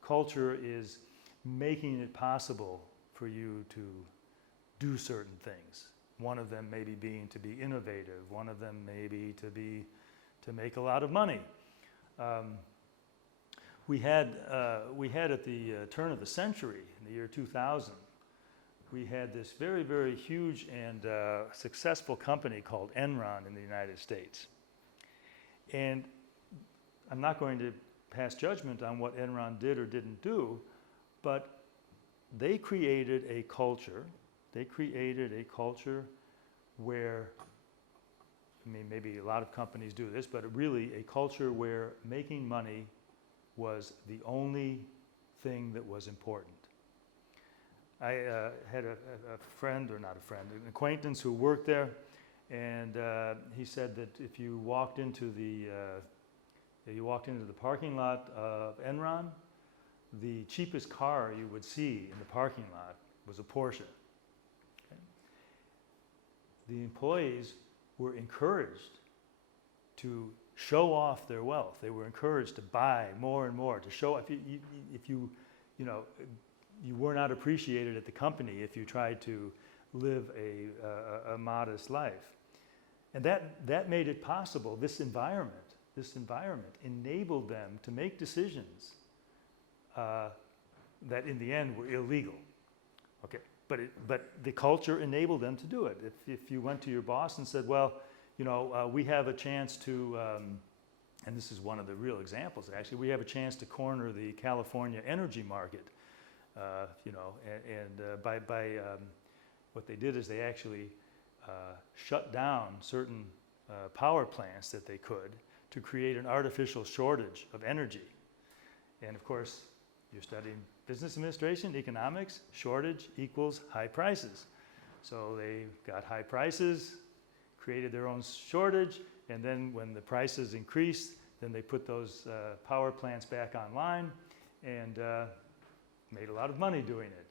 Culture is making it possible for you to do certain things. One of them maybe being to be innovative, one of them maybe to make a lot of money. We had at the turn of the century, in the year 2000, we had this very, very huge and successful company called Enron in the United States. And I'm not going to pass judgment on what Enron did or didn't do, but they created a culture. They created a culture where, I mean, maybe a lot of companies do this, but really a culture where making money was the only thing that was important. I had a friend, or not a friend, an acquaintance who worked there, and he said that if you walked into the parking lot of Enron, the cheapest car you would see in the parking lot was a Porsche. Okay? The employees were encouraged to show off their wealth. They were encouraged to buy more and more, to show if you were not appreciated at the company if you tried to live a modest life. And that made it possible. This environment enabled them to make decisions that in the end were illegal. Okay, but the culture enabled them to do it. If you went to your boss and said, well, we have a chance to, and this is one of the real examples actually, we have a chance to corner the California energy market, by what they did is they actually shut down certain power plants that they could to create an artificial shortage of energy. And of course, you're studying business administration, economics, shortage equals high prices. So they got high prices, created their own shortage, and then when the prices increased, then they put those power plants back online and made a lot of money doing it.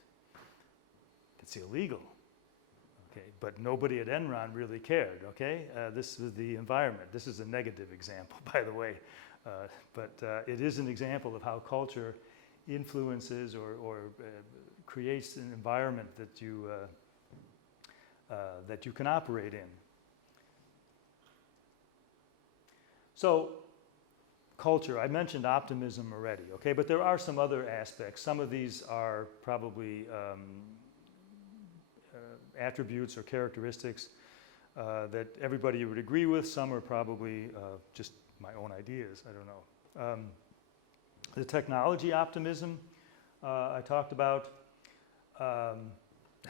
It's illegal, okay? But nobody at Enron really cared, okay? This is the environment. This is a negative example, by the way. But it is an example of how culture influences or creates an environment that you can operate in. So, culture, I mentioned optimism already, okay? But there are some other aspects. Some of these are probably attributes or characteristics that everybody would agree with. Some are probably just my own ideas, I don't know. The technology optimism I talked about.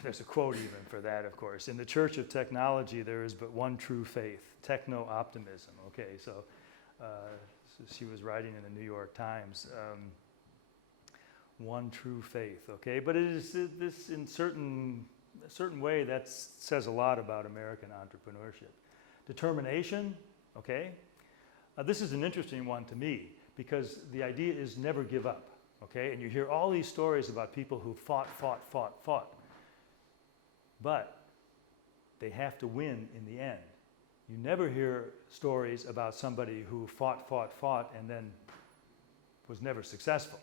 There's a quote even for that, of course. In the Church of Technology, there is but one true faith, techno-optimism. Okay, so she was writing in the New York Times, one true faith, okay? But it is this in a certain way that says a lot about American entrepreneurship. Determination, okay? This is an interesting one to me because the idea is never give up, okay? And you hear all these stories about people who fought. But they have to win in the end. You never hear stories about somebody who fought, and then was never successful.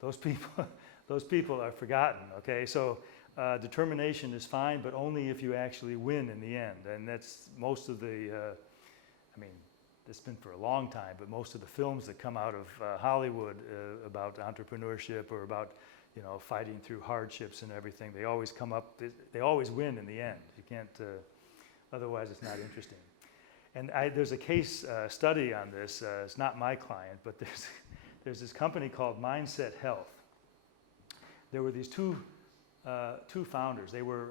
Those people are forgotten, okay? So determination is fine, but only if you actually win in the end. And that's most of the, it's been for a long time, but most of the films that come out of Hollywood about entrepreneurship or about fighting through hardships and everything, they always come up, they always win in the end. You can't, otherwise it's not interesting. And there's a case study on this. It's not my client, but there's this company called Mindset Health. There were these two founders. They were,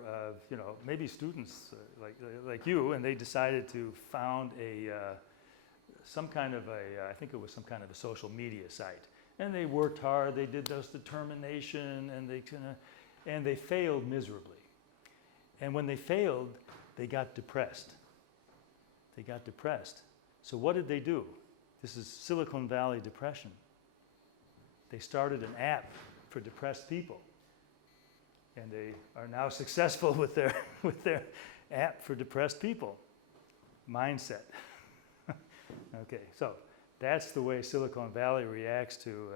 maybe students like you, and they decided to found some kind of I think it was some kind of a social media site. And they worked hard. They did those determination, and they failed miserably. And when they failed, they got depressed. So what did they do? This is Silicon Valley depression. They started an app for depressed people. And they are now successful with their app for depressed people. Mindset. Okay, so that's the way Silicon Valley reacts to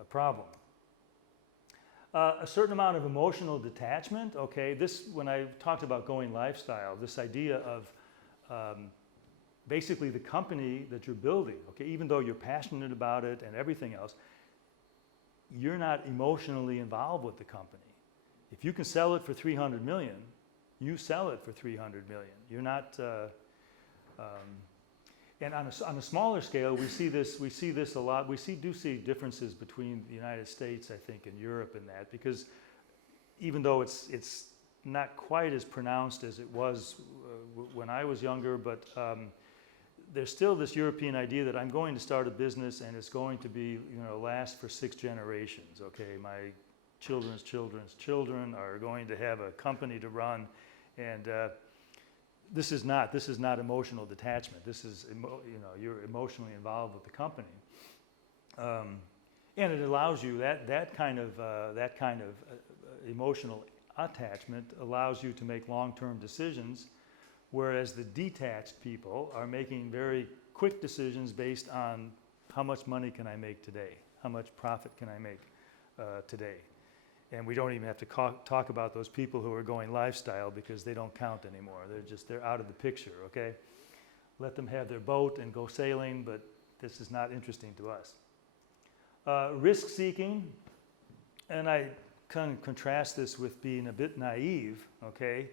a problem. A certain amount of emotional detachment, okay, this, when I talked about going lifestyle, this idea of basically the company that you're building, okay, even though you're passionate about it and everything else, you're not emotionally involved with the company. If you can sell it for $300 million, you sell it for $300 million. You're not, And on a smaller scale, we see this a lot. We do see differences between the United States, I think, and Europe in that, because even though it's not quite as pronounced as it was when I was younger, but there's still this European idea that I'm going to start a business and it's going to be, last for 6 generations. Okay, my children's children's children are going to have a company to run, and this is not emotional detachment. This is you're emotionally involved with the company, and it allows you that kind of emotional attachment allows you to make long-term decisions, whereas the detached people are making very quick decisions based on how much money can I make today, how much profit can I make today. And we don't even have to talk about those people who are going lifestyle, because they don't count anymore. They're out of the picture, okay? Let them have their boat and go sailing, but this is not interesting to us. Risk seeking, and I kind of contrast this with being a bit naive, okay?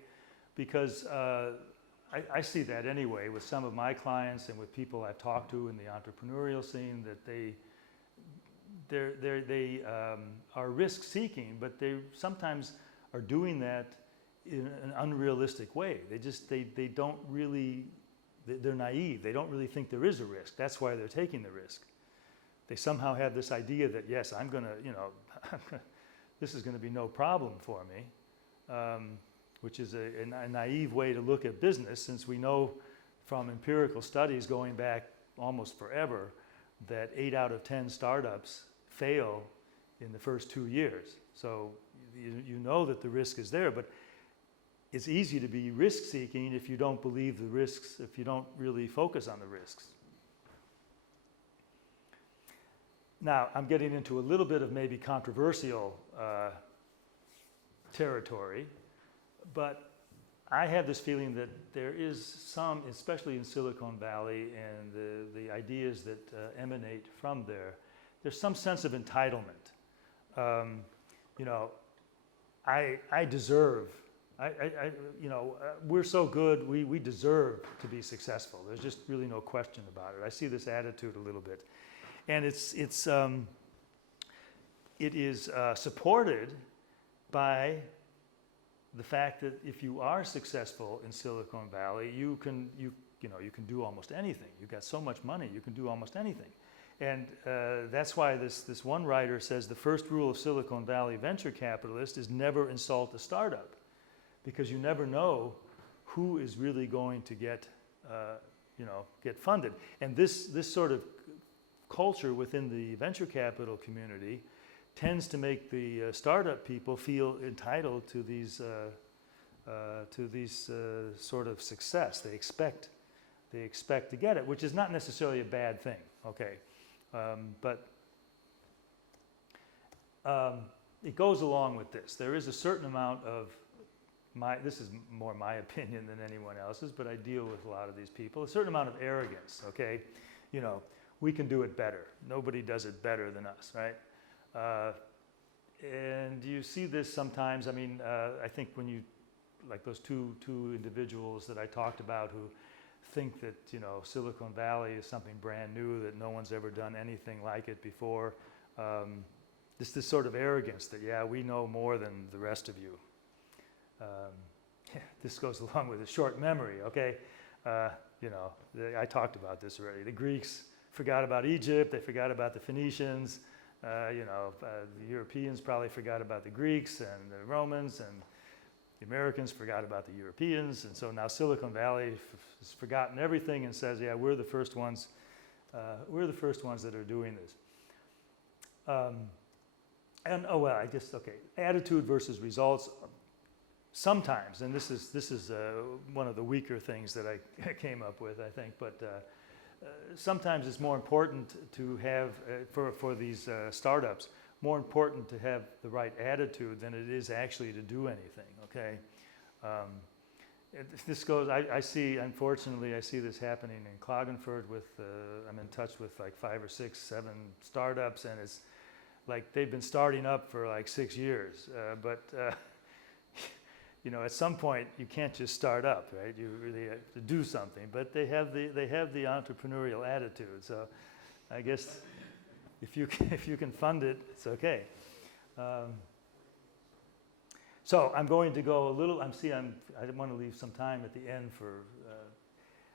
Because I see that anyway with some of my clients and with people I've talked to in the entrepreneurial scene, that they are risk-seeking, but they sometimes are doing that in an unrealistic way. They don't really, they're naive. They don't really think there is a risk. That's why they're taking the risk. They somehow have this idea that, yes, I'm going to, this is going to be no problem for me, which is a naive way to look at business, since we know from empirical studies going back almost forever that 8 out of 10 startups fail in the first 2 years. So you know that the risk is there, but it's easy to be risk-seeking if you don't believe the risks, if you don't really focus on the risks. Now, I'm getting into a little bit of maybe controversial territory, but I have this feeling that there is some, especially in Silicon Valley and the ideas that emanate from there, there's some sense of entitlement. I deserve, we're so good, we deserve to be successful. There's just really no question about it. I see this attitude a little bit. And it is supported by the fact that if you are successful in Silicon Valley, you can do almost anything. You've got so much money, you can do almost anything. And that's why this one writer says the first rule of Silicon Valley venture capitalists is never insult a startup, because you never know who is really going to get funded. And this sort of culture within the venture capital community tends to make the startup people feel entitled to these sort of success. They expect to get it, which is not necessarily a bad thing. Okay. But it goes along with this. There is a certain amount of this is more my opinion than anyone else's, but I deal with a lot of these people, a certain amount of arrogance, okay? We can do it better. Nobody does it better than us, right? And you see this sometimes. I mean, I think when you, like those two individuals that I talked about who think that Silicon Valley is something brand new, that no one's ever done anything like it before. This sort of arrogance that, yeah, we know more than the rest of you. This goes along with a short memory, okay? I talked about this already. The Greeks forgot about Egypt, they forgot about the Phoenicians, the Europeans probably forgot about the Greeks and the Romans, and the Americans forgot about the Europeans, and so now Silicon Valley has forgotten everything and says, yeah, we're the first ones that are doing this. Attitude versus results. Sometimes, and this is one of the weaker things that I came up with, I think, but sometimes it's more important to have, for these startups, more important to have the right attitude than it is actually to do anything, okay? This goes, unfortunately, I see this happening in Klagenfurt I'm in touch with like 5 or 6, 7 startups, and it's like they've been starting up for like 6 years, but you know, at some point you can't just start up, right? You really have to do something. But they have the entrepreneurial attitude. So I guess if you can fund it, it's okay. So I'm going to go a little. I want to leave some time at the end for.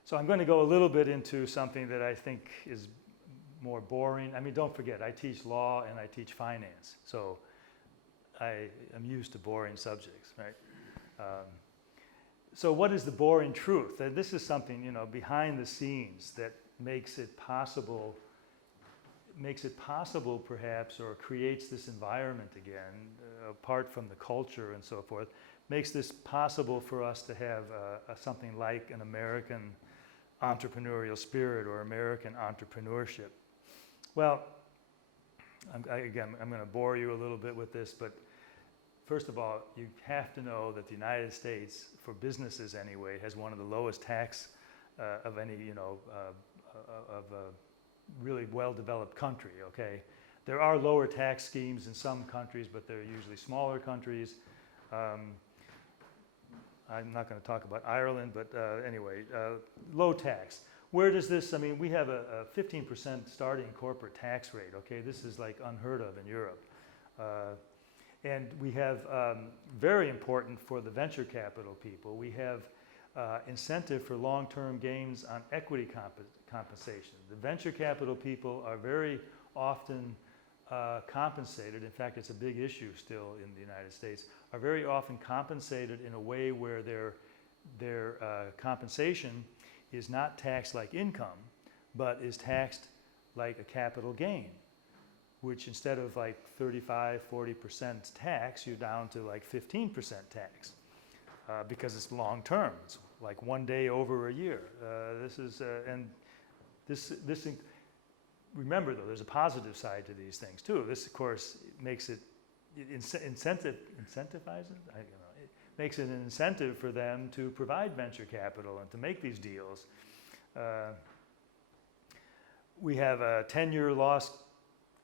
So I'm going to go a little bit into something that I think is more boring. I mean, don't forget, I teach law and I teach finance, so I am used to boring subjects, right? So what is the boring truth? And this is something, you know, behind the scenes that makes it possible perhaps, or creates this environment again, apart from the culture and so forth, makes this possible for us to have something like an American entrepreneurial spirit or American entrepreneurship. Well, I'm going to bore you a little bit with this, but first of all, you have to know that the United States, for businesses anyway, has one of the lowest tax of any, you know, of a really well-developed country, okay? There are lower tax schemes in some countries, but they're usually smaller countries. I'm not going to talk about Ireland, but anyway, low tax. Where does this, I mean, we have a 15% starting corporate tax rate, okay? This is like unheard of in Europe. And we have, very important for the venture capital people, we have incentive for long-term gains on equity compensation. The venture capital people are very often compensated, in fact it's a big issue still in the United States, are very often compensated in a way where their compensation is not taxed like income, but is taxed like a capital gain, which instead of like 35–40% tax, you're down to like 15% tax because it's long term. It's like 1 day over a year. Remember though, there's a positive side to these things too. This of course makes it incentivizes. It makes it an incentive for them to provide venture capital and to make these deals. We have a 10-year loss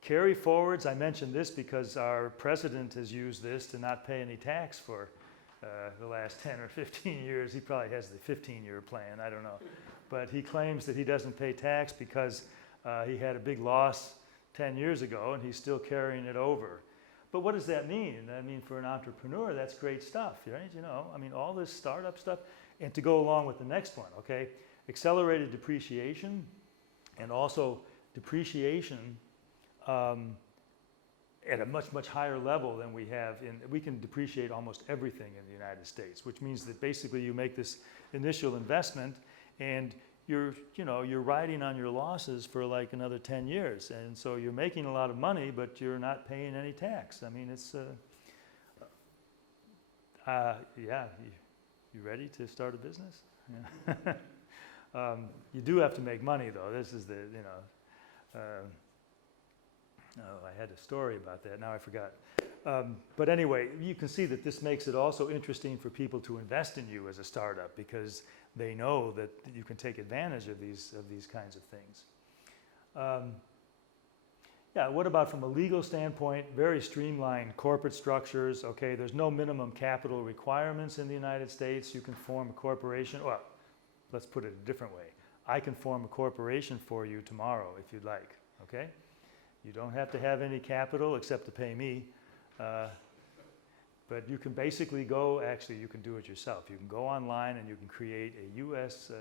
carry forwards. I mentioned this because our president has used this to not pay any tax for the last 10 or 15 years. He probably has the 15-year plan, I don't know. But he claims that he doesn't pay tax because he had a big loss 10 years ago and he's still carrying it over. But what does that mean? I mean, for an entrepreneur, that's great stuff, right? You know, I mean, all this startup stuff. And to go along with the next one, okay? Accelerated depreciation and also depreciation at a much, much higher level than we have we can depreciate almost everything in the United States, which means that basically you make this initial investment and you're riding on your losses for like another 10 years. And so you're making a lot of money, but you're not paying any tax. I mean, it's, yeah, you ready to start a business? Yeah. You do have to make money though. This is the, you know, oh, I had a story about that, now I forgot. But anyway, you can see that this makes it also interesting for people to invest in you as a startup because they know that you can take advantage of these kinds of things. Yeah, what about from a legal standpoint? Very streamlined corporate structures. Okay, there's no minimum capital requirements in the United States. You can form a corporation. Well, let's put it a different way. I can form a corporation for you tomorrow if you'd like, okay? You don't have to have any capital except to pay me. But you can basically go, actually you can do it yourself. You can go online and you can create a US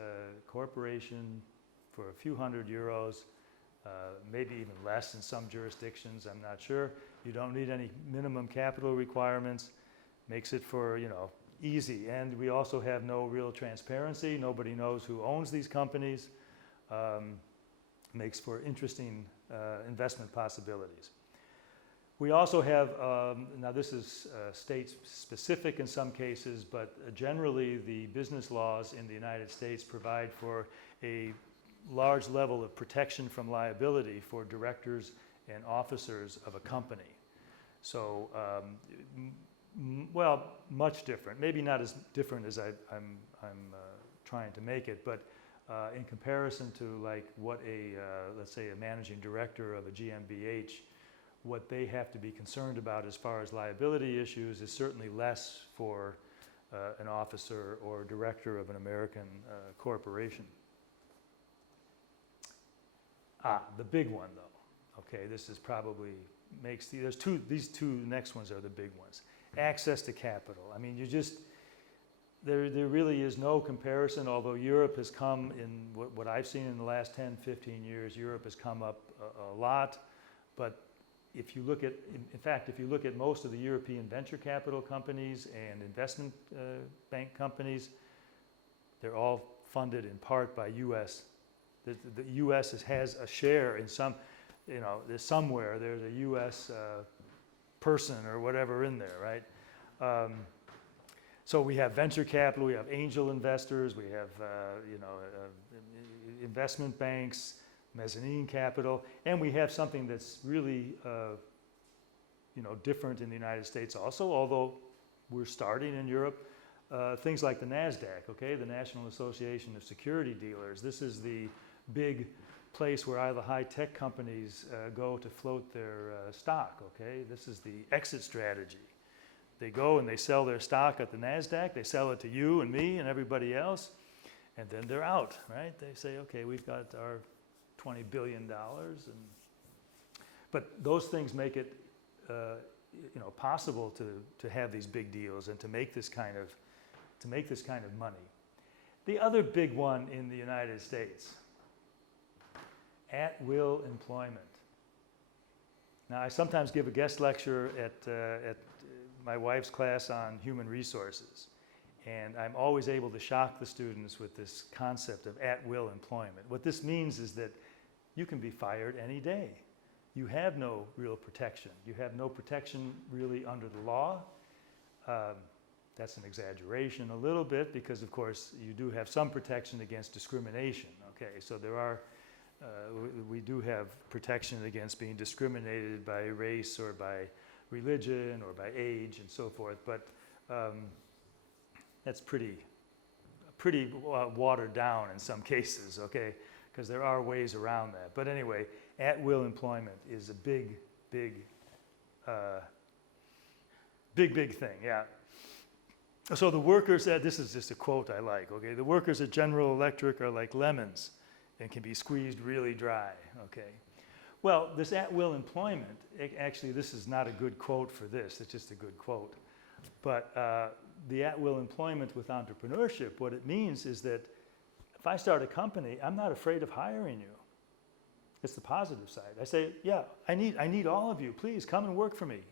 corporation for a few €100, maybe even less in some jurisdictions, I'm not sure. You don't need any minimum capital requirements. Makes it for, you know, easy. And we also have no real transparency. Nobody knows who owns these companies. Makes for interesting investment possibilities. We also have, now this is state specific in some cases, but generally the business laws in the United States provide for a large level of protection from liability for directors and officers of a company. So, well, much different. Maybe not as different as I'm trying to make it, but in comparison to like what let's say a managing director of a GmbH, what they have to be concerned about as far as liability issues is certainly less for an officer or director of an American corporation. The big one though, okay, this is probably these two next ones are the big ones. Access to capital. I mean, there really is no comparison, although Europe has come in, what I've seen in the last 10, 15 years, Europe has come up a lot, but if you look at, in fact, if you look at most of the European venture capital companies and investment bank companies, they're all funded in part by U.S. The U.S. has a share in some, there's somewhere there's a U.S. Person or whatever in there, right? So we have venture capital, we have angel investors, we have investment banks, mezzanine capital, and we have something that's really different in the United States also, although we're starting in Europe. Things like the NASDAQ, okay, the National Association of Security Dealers. This is the big place where all the high-tech companies go to float their stock, okay? This is the exit strategy. They go and they sell their stock at the NASDAQ, they sell it to you and me and everybody else, and then they're out, right? They say, okay, we've got our $20 billion, but those things make it possible to have these big deals and to make this kind of money. The other big one in the United States, at-will employment. Now, I sometimes give a guest lecture at my wife's class on human resources, and I'm always able to shock the students with this concept of at-will employment. What this means is that you can be fired any day. You have no real protection. You have no protection really under the law. That's an exaggeration a little bit because, of course, you do have some protection against discrimination. Okay, so there are, we do have protection against being discriminated by race or by religion or by age and so forth, but that's pretty watered down in some cases, okay, because there are ways around that. But anyway, at-will employment is a big thing, yeah. So the workers this is just a quote I like, okay? The workers at General Electric are like lemons and can be squeezed really dry, okay? Well, this at-will employment, actually this is not a good quote for this, it's just a good quote. But the at-will employment with entrepreneurship, what it means is that if I start a company, I'm not afraid of hiring you. It's the positive side. I say, yeah, I need all of you, please come and work for me,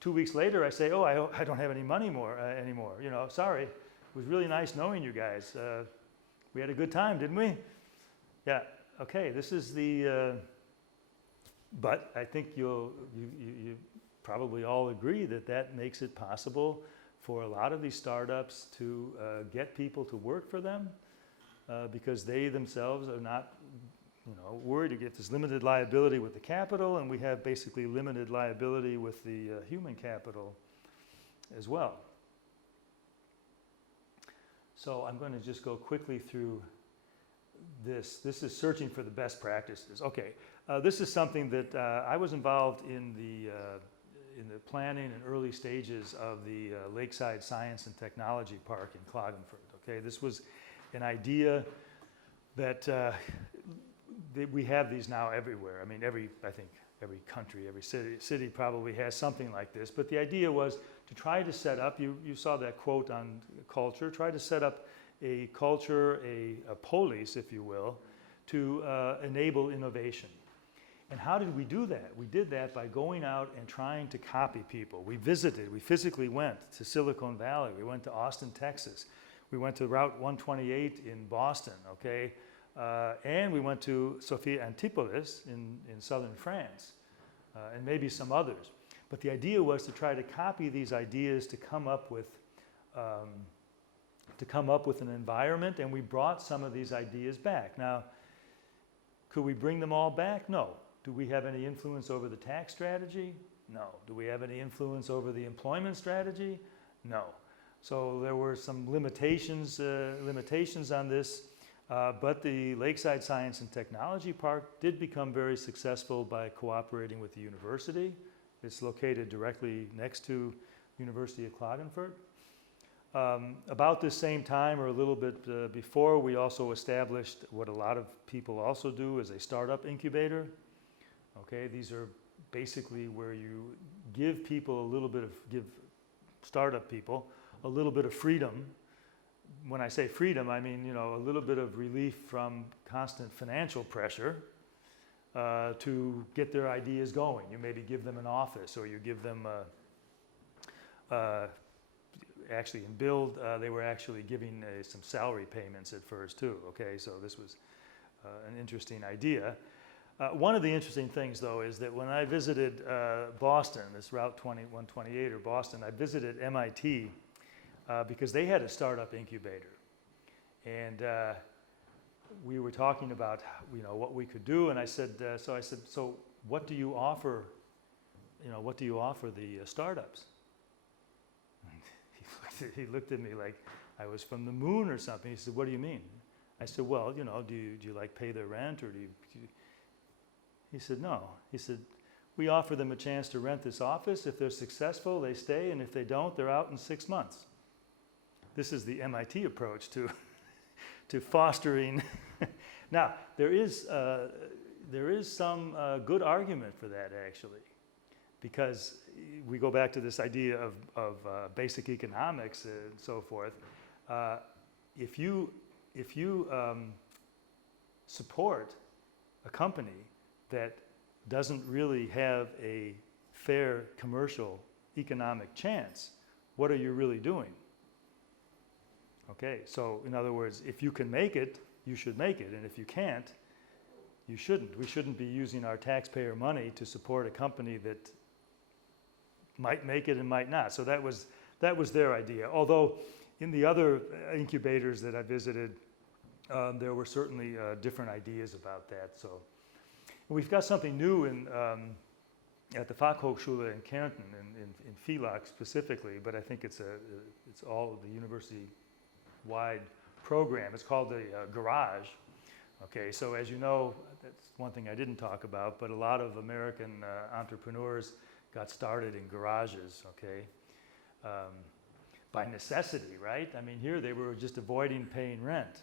2 weeks later, I say, oh, I don't have any money anymore. Sorry. It was really nice knowing you guys. We had a good time, didn't we? Yeah. Okay. This is the. But I think you probably all agree that makes it possible for a lot of these startups to get people to work for them because they themselves are not worried to get this limited liability with the capital, and we have basically limited liability with the human capital as well. So I'm going to just go quickly through this. This is searching for the best practices. Okay, this is something that I was involved in the planning and early stages of the Lakeside Science and Technology Park in Klagenfurt. Okay, this was an idea that we have these now everywhere. I mean, I think every country, every city probably has something like this. But the idea was to try to set up, you saw that quote on culture, try to set up a culture, a polis, if you will, to enable innovation. And how did we do that? We did that by going out and trying to copy people. We physically went to Silicon Valley. We went to Austin, Texas. We went to Route 128 in Boston, okay? And we went to Sophia Antipolis in southern France, and maybe some others. But the idea was to try to copy these ideas to come up with an environment, and we brought some of these ideas back. Now, could we bring them all back? No. Do we have any influence over the tax strategy? No. Do we have any influence over the employment strategy? No. So there were some limitations on this. But the Lakeside Science and Technology Park did become very successful by cooperating with the university. It's located directly next to University of Klagenfurt. About this same time or a little bit before, we also established what a lot of people also do is a startup incubator. Okay, these are basically where you give people a little bit of, give startup people a little bit of freedom. When I say freedom, I mean, you know, a little bit of relief from constant financial pressure to get their ideas going. You maybe give them an office, or you give them actually in Build, they were actually giving some salary payments at first too, okay? So this was an interesting idea. One of the interesting things though is that when I visited Boston, this Route 128 or Boston, I visited MIT because they had a startup incubator. And we were talking about, you know, what we could do, and I said, so what do you offer, you know, what do you offer the startups? He looked at me like I was from the moon or something. He said, what do you mean? I said, well, you know, do you like pay their rent, or do you? He said, no. He said, we offer them a chance to rent this office. If they're successful, they stay, and if they don't, they're out in 6 months. This is the MIT approach to fostering. Now, there is some good argument for that, actually, because we go back to this idea of basic economics and so forth. If you support a company that doesn't really have a fair commercial economic chance, what are you really doing? Okay, so in other words, if you can make it, you should make it, and if you can't, you shouldn't. We shouldn't be using our taxpayer money to support a company that might make it and might not. So that was their idea. Although in the other incubators that I visited, there were certainly different ideas about that. So we've got something new in at the Fachhochschule in Kärnten, in Villach specifically, but I think it's all the university-wide program. It's called the Garage. Okay, so as you know, that's one thing I didn't talk about, but a lot of American entrepreneurs got started in garages, okay, by necessity, right? I mean, here they were just avoiding paying rent.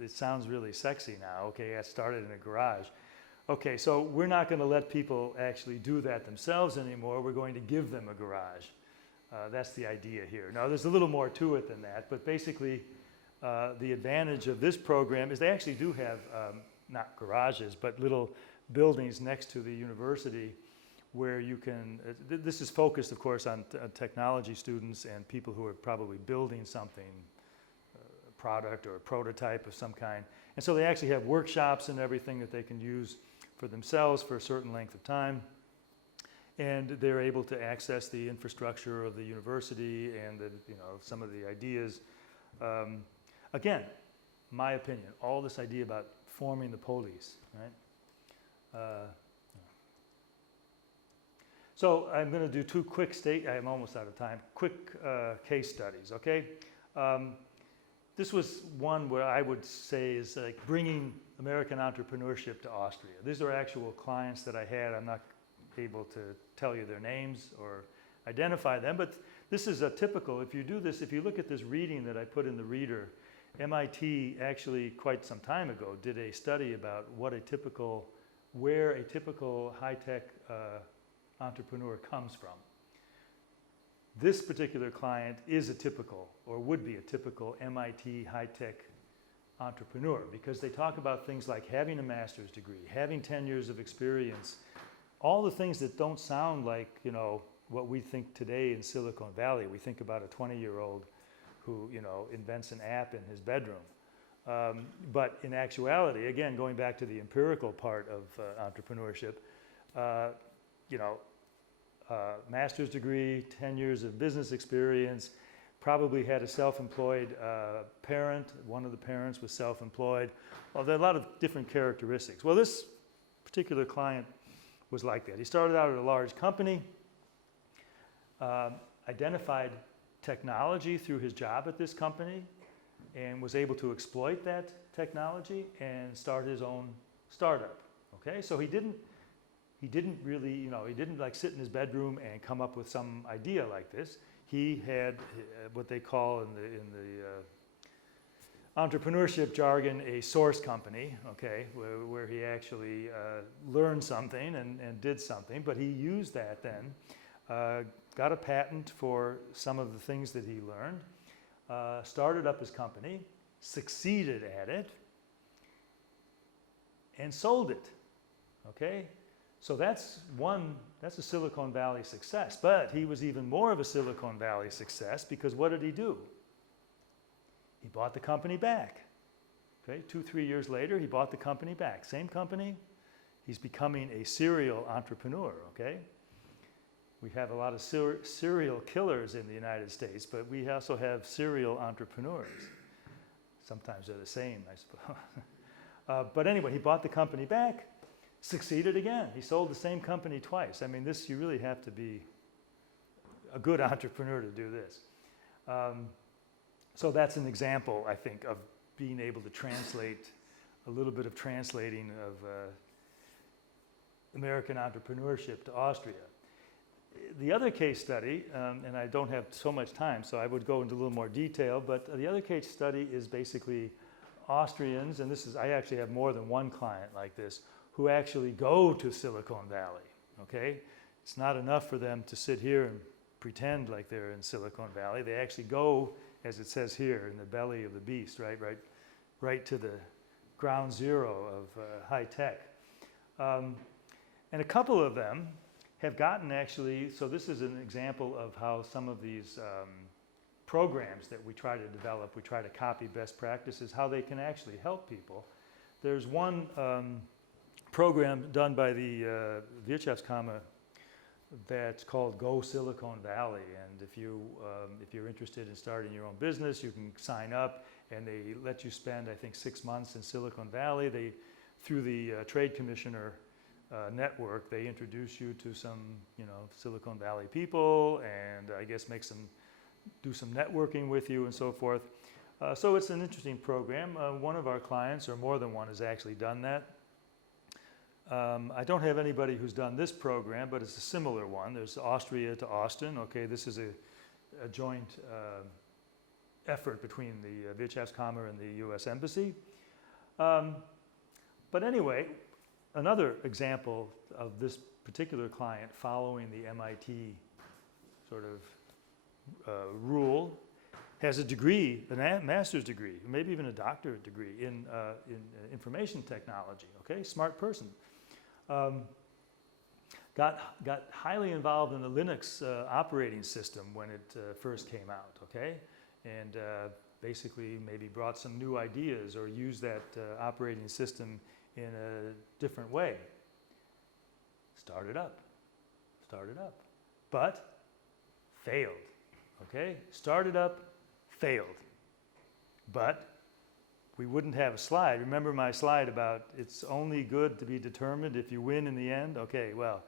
It sounds really sexy now, okay, I started in a garage. Okay, so we're not going to let people actually do that themselves anymore. We're going to give them a garage. That's the idea here. Now, there's a little more to it than that, but basically the advantage of this program is they actually do have, not garages, but little buildings next to the university where you can, this is focused, of course, on technology students and people who are probably building something, a product or a prototype of some kind. And so they actually have workshops and everything that they can use for themselves for a certain length of time. And they're able to access the infrastructure of the university and the, you know, some of the ideas. Again, my opinion, all this idea about forming the police, right? So I'm going to do two quick I'm almost out of time, quick case studies, okay? This was one where I would say is like bringing American entrepreneurship to Austria. These are actual clients that I had. I'm not able to tell you their names or identify them, but this is a typical, if you do this, if you look at this reading that I put in the reader, MIT actually quite some time ago did a study about where a typical high-tech entrepreneur comes from. This particular client is a typical, or would be a typical MIT high-tech entrepreneur, because they talk about things like having a master's degree, having 10 years of experience, all the things that don't sound like, you know, what we think today in Silicon Valley. We think about a 20-year-old who, you know, invents an app in his bedroom. But in actuality, again, going back to the empirical part of entrepreneurship, you know, master's degree, 10 years of business experience, probably had a self-employed parent. One of the parents was self-employed. Well, there are a lot of different characteristics. Well, this particular client was like that. He started out at a large company, identified technology through his job at this company, and was able to exploit that technology and start his own startup. Okay, so he didn't really, you know, he didn't like sit in his bedroom and come up with some idea like this. he had what they call in the entrepreneurship jargon a source company, okay, where he actually learned something and did something, but he used that then, got a patent for some of the things that he learned, started up his company, succeeded at it, and sold it, okay? So that's a Silicon Valley success, but he was even more of a Silicon Valley success because what did he do? He bought the company back, okay? 2-3 years later, he bought the company back. Same company, he's becoming a serial entrepreneur, okay? We have a lot of serial killers in the United States, but we also have serial entrepreneurs. Sometimes they're the same, I suppose. But anyway, he bought the company back, succeeded again. He sold the same company twice. I mean, this, you really have to be a good entrepreneur to do this. So that's an example, I think, of being able to translate, a little bit of translating of American entrepreneurship to Austria. The other case study, and I don't have so much time, so I would go into a little more detail, but the other case study is basically Austrians, and this is, I actually have more than one client like this, who actually go to Silicon Valley, okay? It's not enough for them to sit here and pretend like they're in Silicon Valley. They actually go, as it says here, in the belly of the beast, right to the ground zero of high tech. And a couple of them have gotten actually, so this is an example of how some of these programs that we try to develop, we try to copy best practices, how they can actually help people. There's one program done by the Wirtschaftskammer that's called Go Silicon Valley, and if you're interested in starting your own business, you can sign up, and they let you spend, I think, 6 months in Silicon Valley. They, through the Trade Commissioner network, they introduce you to some, Silicon Valley people, and I guess do some networking with you and so forth. So it's an interesting program. One of our clients, or more than one, has actually done that. I don't have anybody who's done this program, but it's a similar one. There's Austria to Austin. Okay, this is a joint effort between the Wirtschaftskammer and the U.S. Embassy. But anyway, another example of this particular client following the MIT sort of rule has a degree, a master's degree, maybe even a doctorate degree in information technology, okay? Smart person. Got highly involved in the Linux operating system when it first came out, okay? And basically maybe brought some new ideas or used that operating system in a different way. Started up, but failed, okay? Started up, failed, but we wouldn't have a slide. Remember my slide about it's only good to be determined if you win in the end? Okay, well,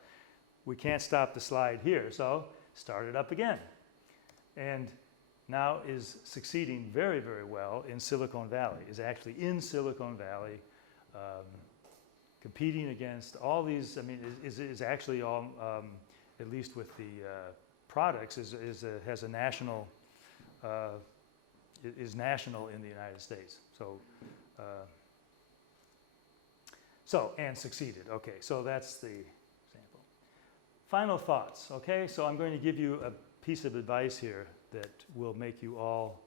we can't stop the slide here, so start it up again. And now is succeeding very, very well in Silicon Valley, is actually in Silicon Valley, competing against all these, I mean, is actually all, at least with the products, has a national, is national in the United States. So, and succeeded. Okay, so that's the example. Final thoughts, okay? So I'm going to give you a piece of advice here that will make you all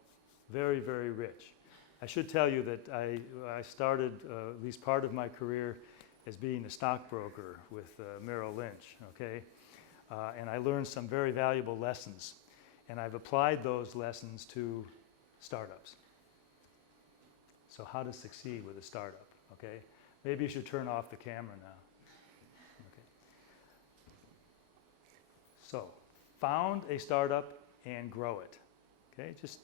very, very rich. I should tell you that I started at least part of my career as being a stockbroker with Merrill Lynch, okay? And I learned some very valuable lessons, and I've applied those lessons to startups. So how to succeed with a startup, okay? Maybe you should turn off the camera now. Okay. So, found a startup and grow it, okay? Just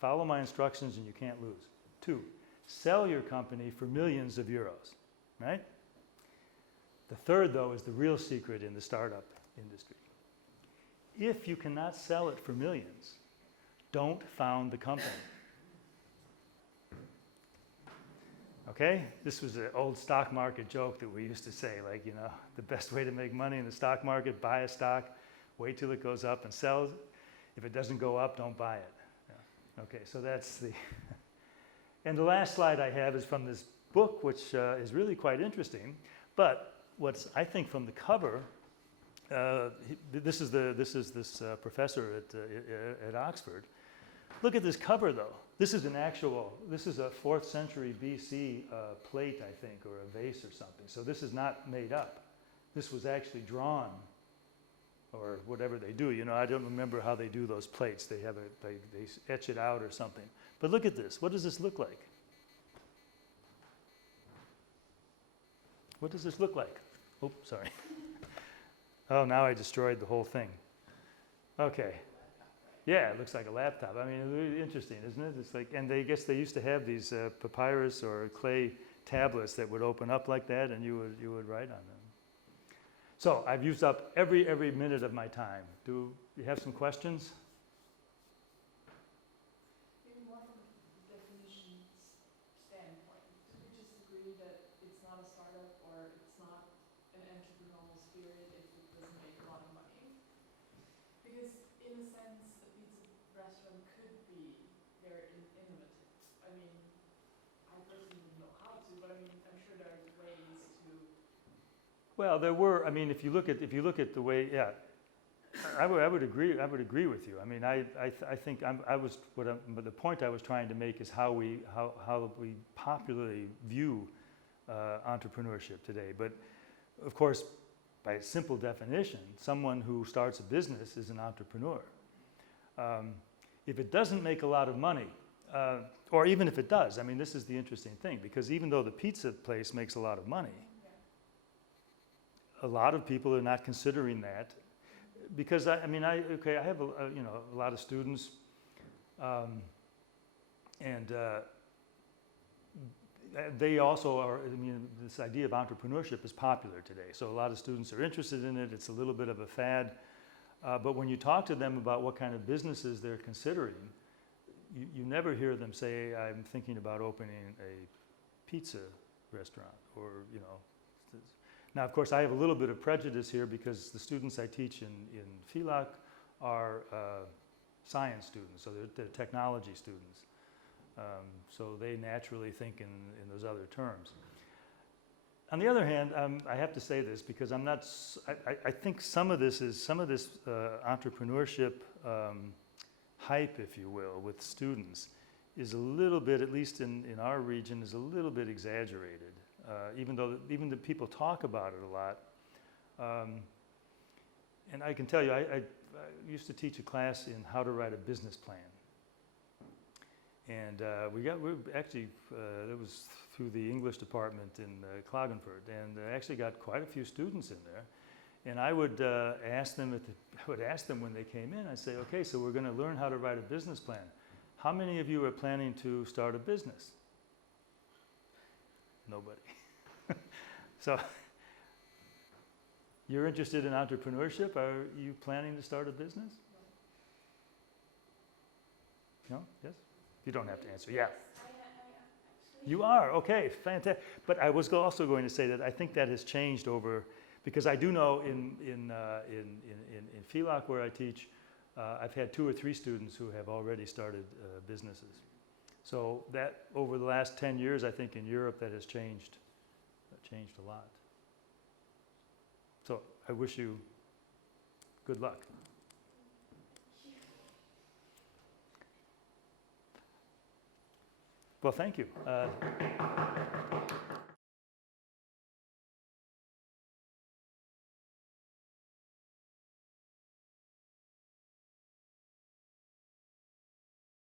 follow my instructions and you can't lose. 2, sell your company for millions of euros, right? The third, though, is the real secret in the startup industry. If you cannot sell it for millions, don't found the company. Okay? This was an old stock market joke that we used to say, like, the best way to make money in the stock market, buy a stock, wait till it goes up and sell it. If it doesn't go up, don't buy it. Yeah. Okay, so that's the... And the last slide I have is from this book, which is really quite interesting. But what's, I think, from the cover, this is this professor at Oxford. Look at this cover, though. This is this is a 4th century BC plate, I think, or a vase or something. So this is not made up. This was actually drawn, or whatever they do. You know, I don't remember how they do those plates. They have they etch it out or something. But look at this. What does this look like? What does this look like? Oh, sorry. Oh, now I destroyed the whole thing. Okay. Yeah, it looks like a laptop. I mean, it's really interesting, isn't it? It's like, and I guess they used to have these papyrus or clay tablets that would open up like that, and you would write on them. So I've used up every minute of my time. Do you have some questions? Maybe more from the definitions standpoint. Do we just agree that it's not a startup or it's not an entrepreneurial spirit if it doesn't make a lot of money? Because in a sense, a pizza restaurant could be very innovative. I mean, I personally don't know how to, but I mean, I'm sure there are ways to. Well, there were. I mean, if you look at the way, yeah, I would agree. I would agree with you. I mean, I think but the point I was trying to make is how we popularly view entrepreneurship today. But of course, by simple definition, someone who starts a business is an entrepreneur. If it doesn't make a lot of money, or even if it does, I mean, this is the interesting thing, because even though the pizza place makes a lot of money, a lot of people are not considering that, because I have a lot of students, and they also are. I mean, this idea of entrepreneurship is popular today, so a lot of students are interested in it. It's a little bit of a fad, but when you talk to them about what kind of businesses they're considering, you never hear them say, "I'm thinking about opening a pizza restaurant," or you know. Now, of course, I have a little bit of prejudice here because the students I teach in FELAC are science students, so they're technology students. So they naturally think in those other terms. On the other hand, I have to say this because I'm not. I think some of this entrepreneurship hype, if you will, with students, is a little bit, at least in our region, is a little bit exaggerated. Even the people talk about it a lot. And I can tell you, I used to teach a class in how to write a business plan. And it was through the English department in Klagenfurt, and I actually got quite a few students in there. And I would ask them when they came in. I'd say, okay, so we're going to learn how to write a business plan. How many of you are planning to start a business? Nobody. So, you're interested in entrepreneurship? Are you planning to start a business? No? Yes? You don't have to answer. Yeah. You are? Okay, fantastic. But I was also going to say that I think that has changed over, because I do know in FELAC where I teach, I've had 2 or 3 students who have already started businesses. So that over the last 10 years, I think in Europe that has changed a lot. So I wish you good luck. Well, thank you.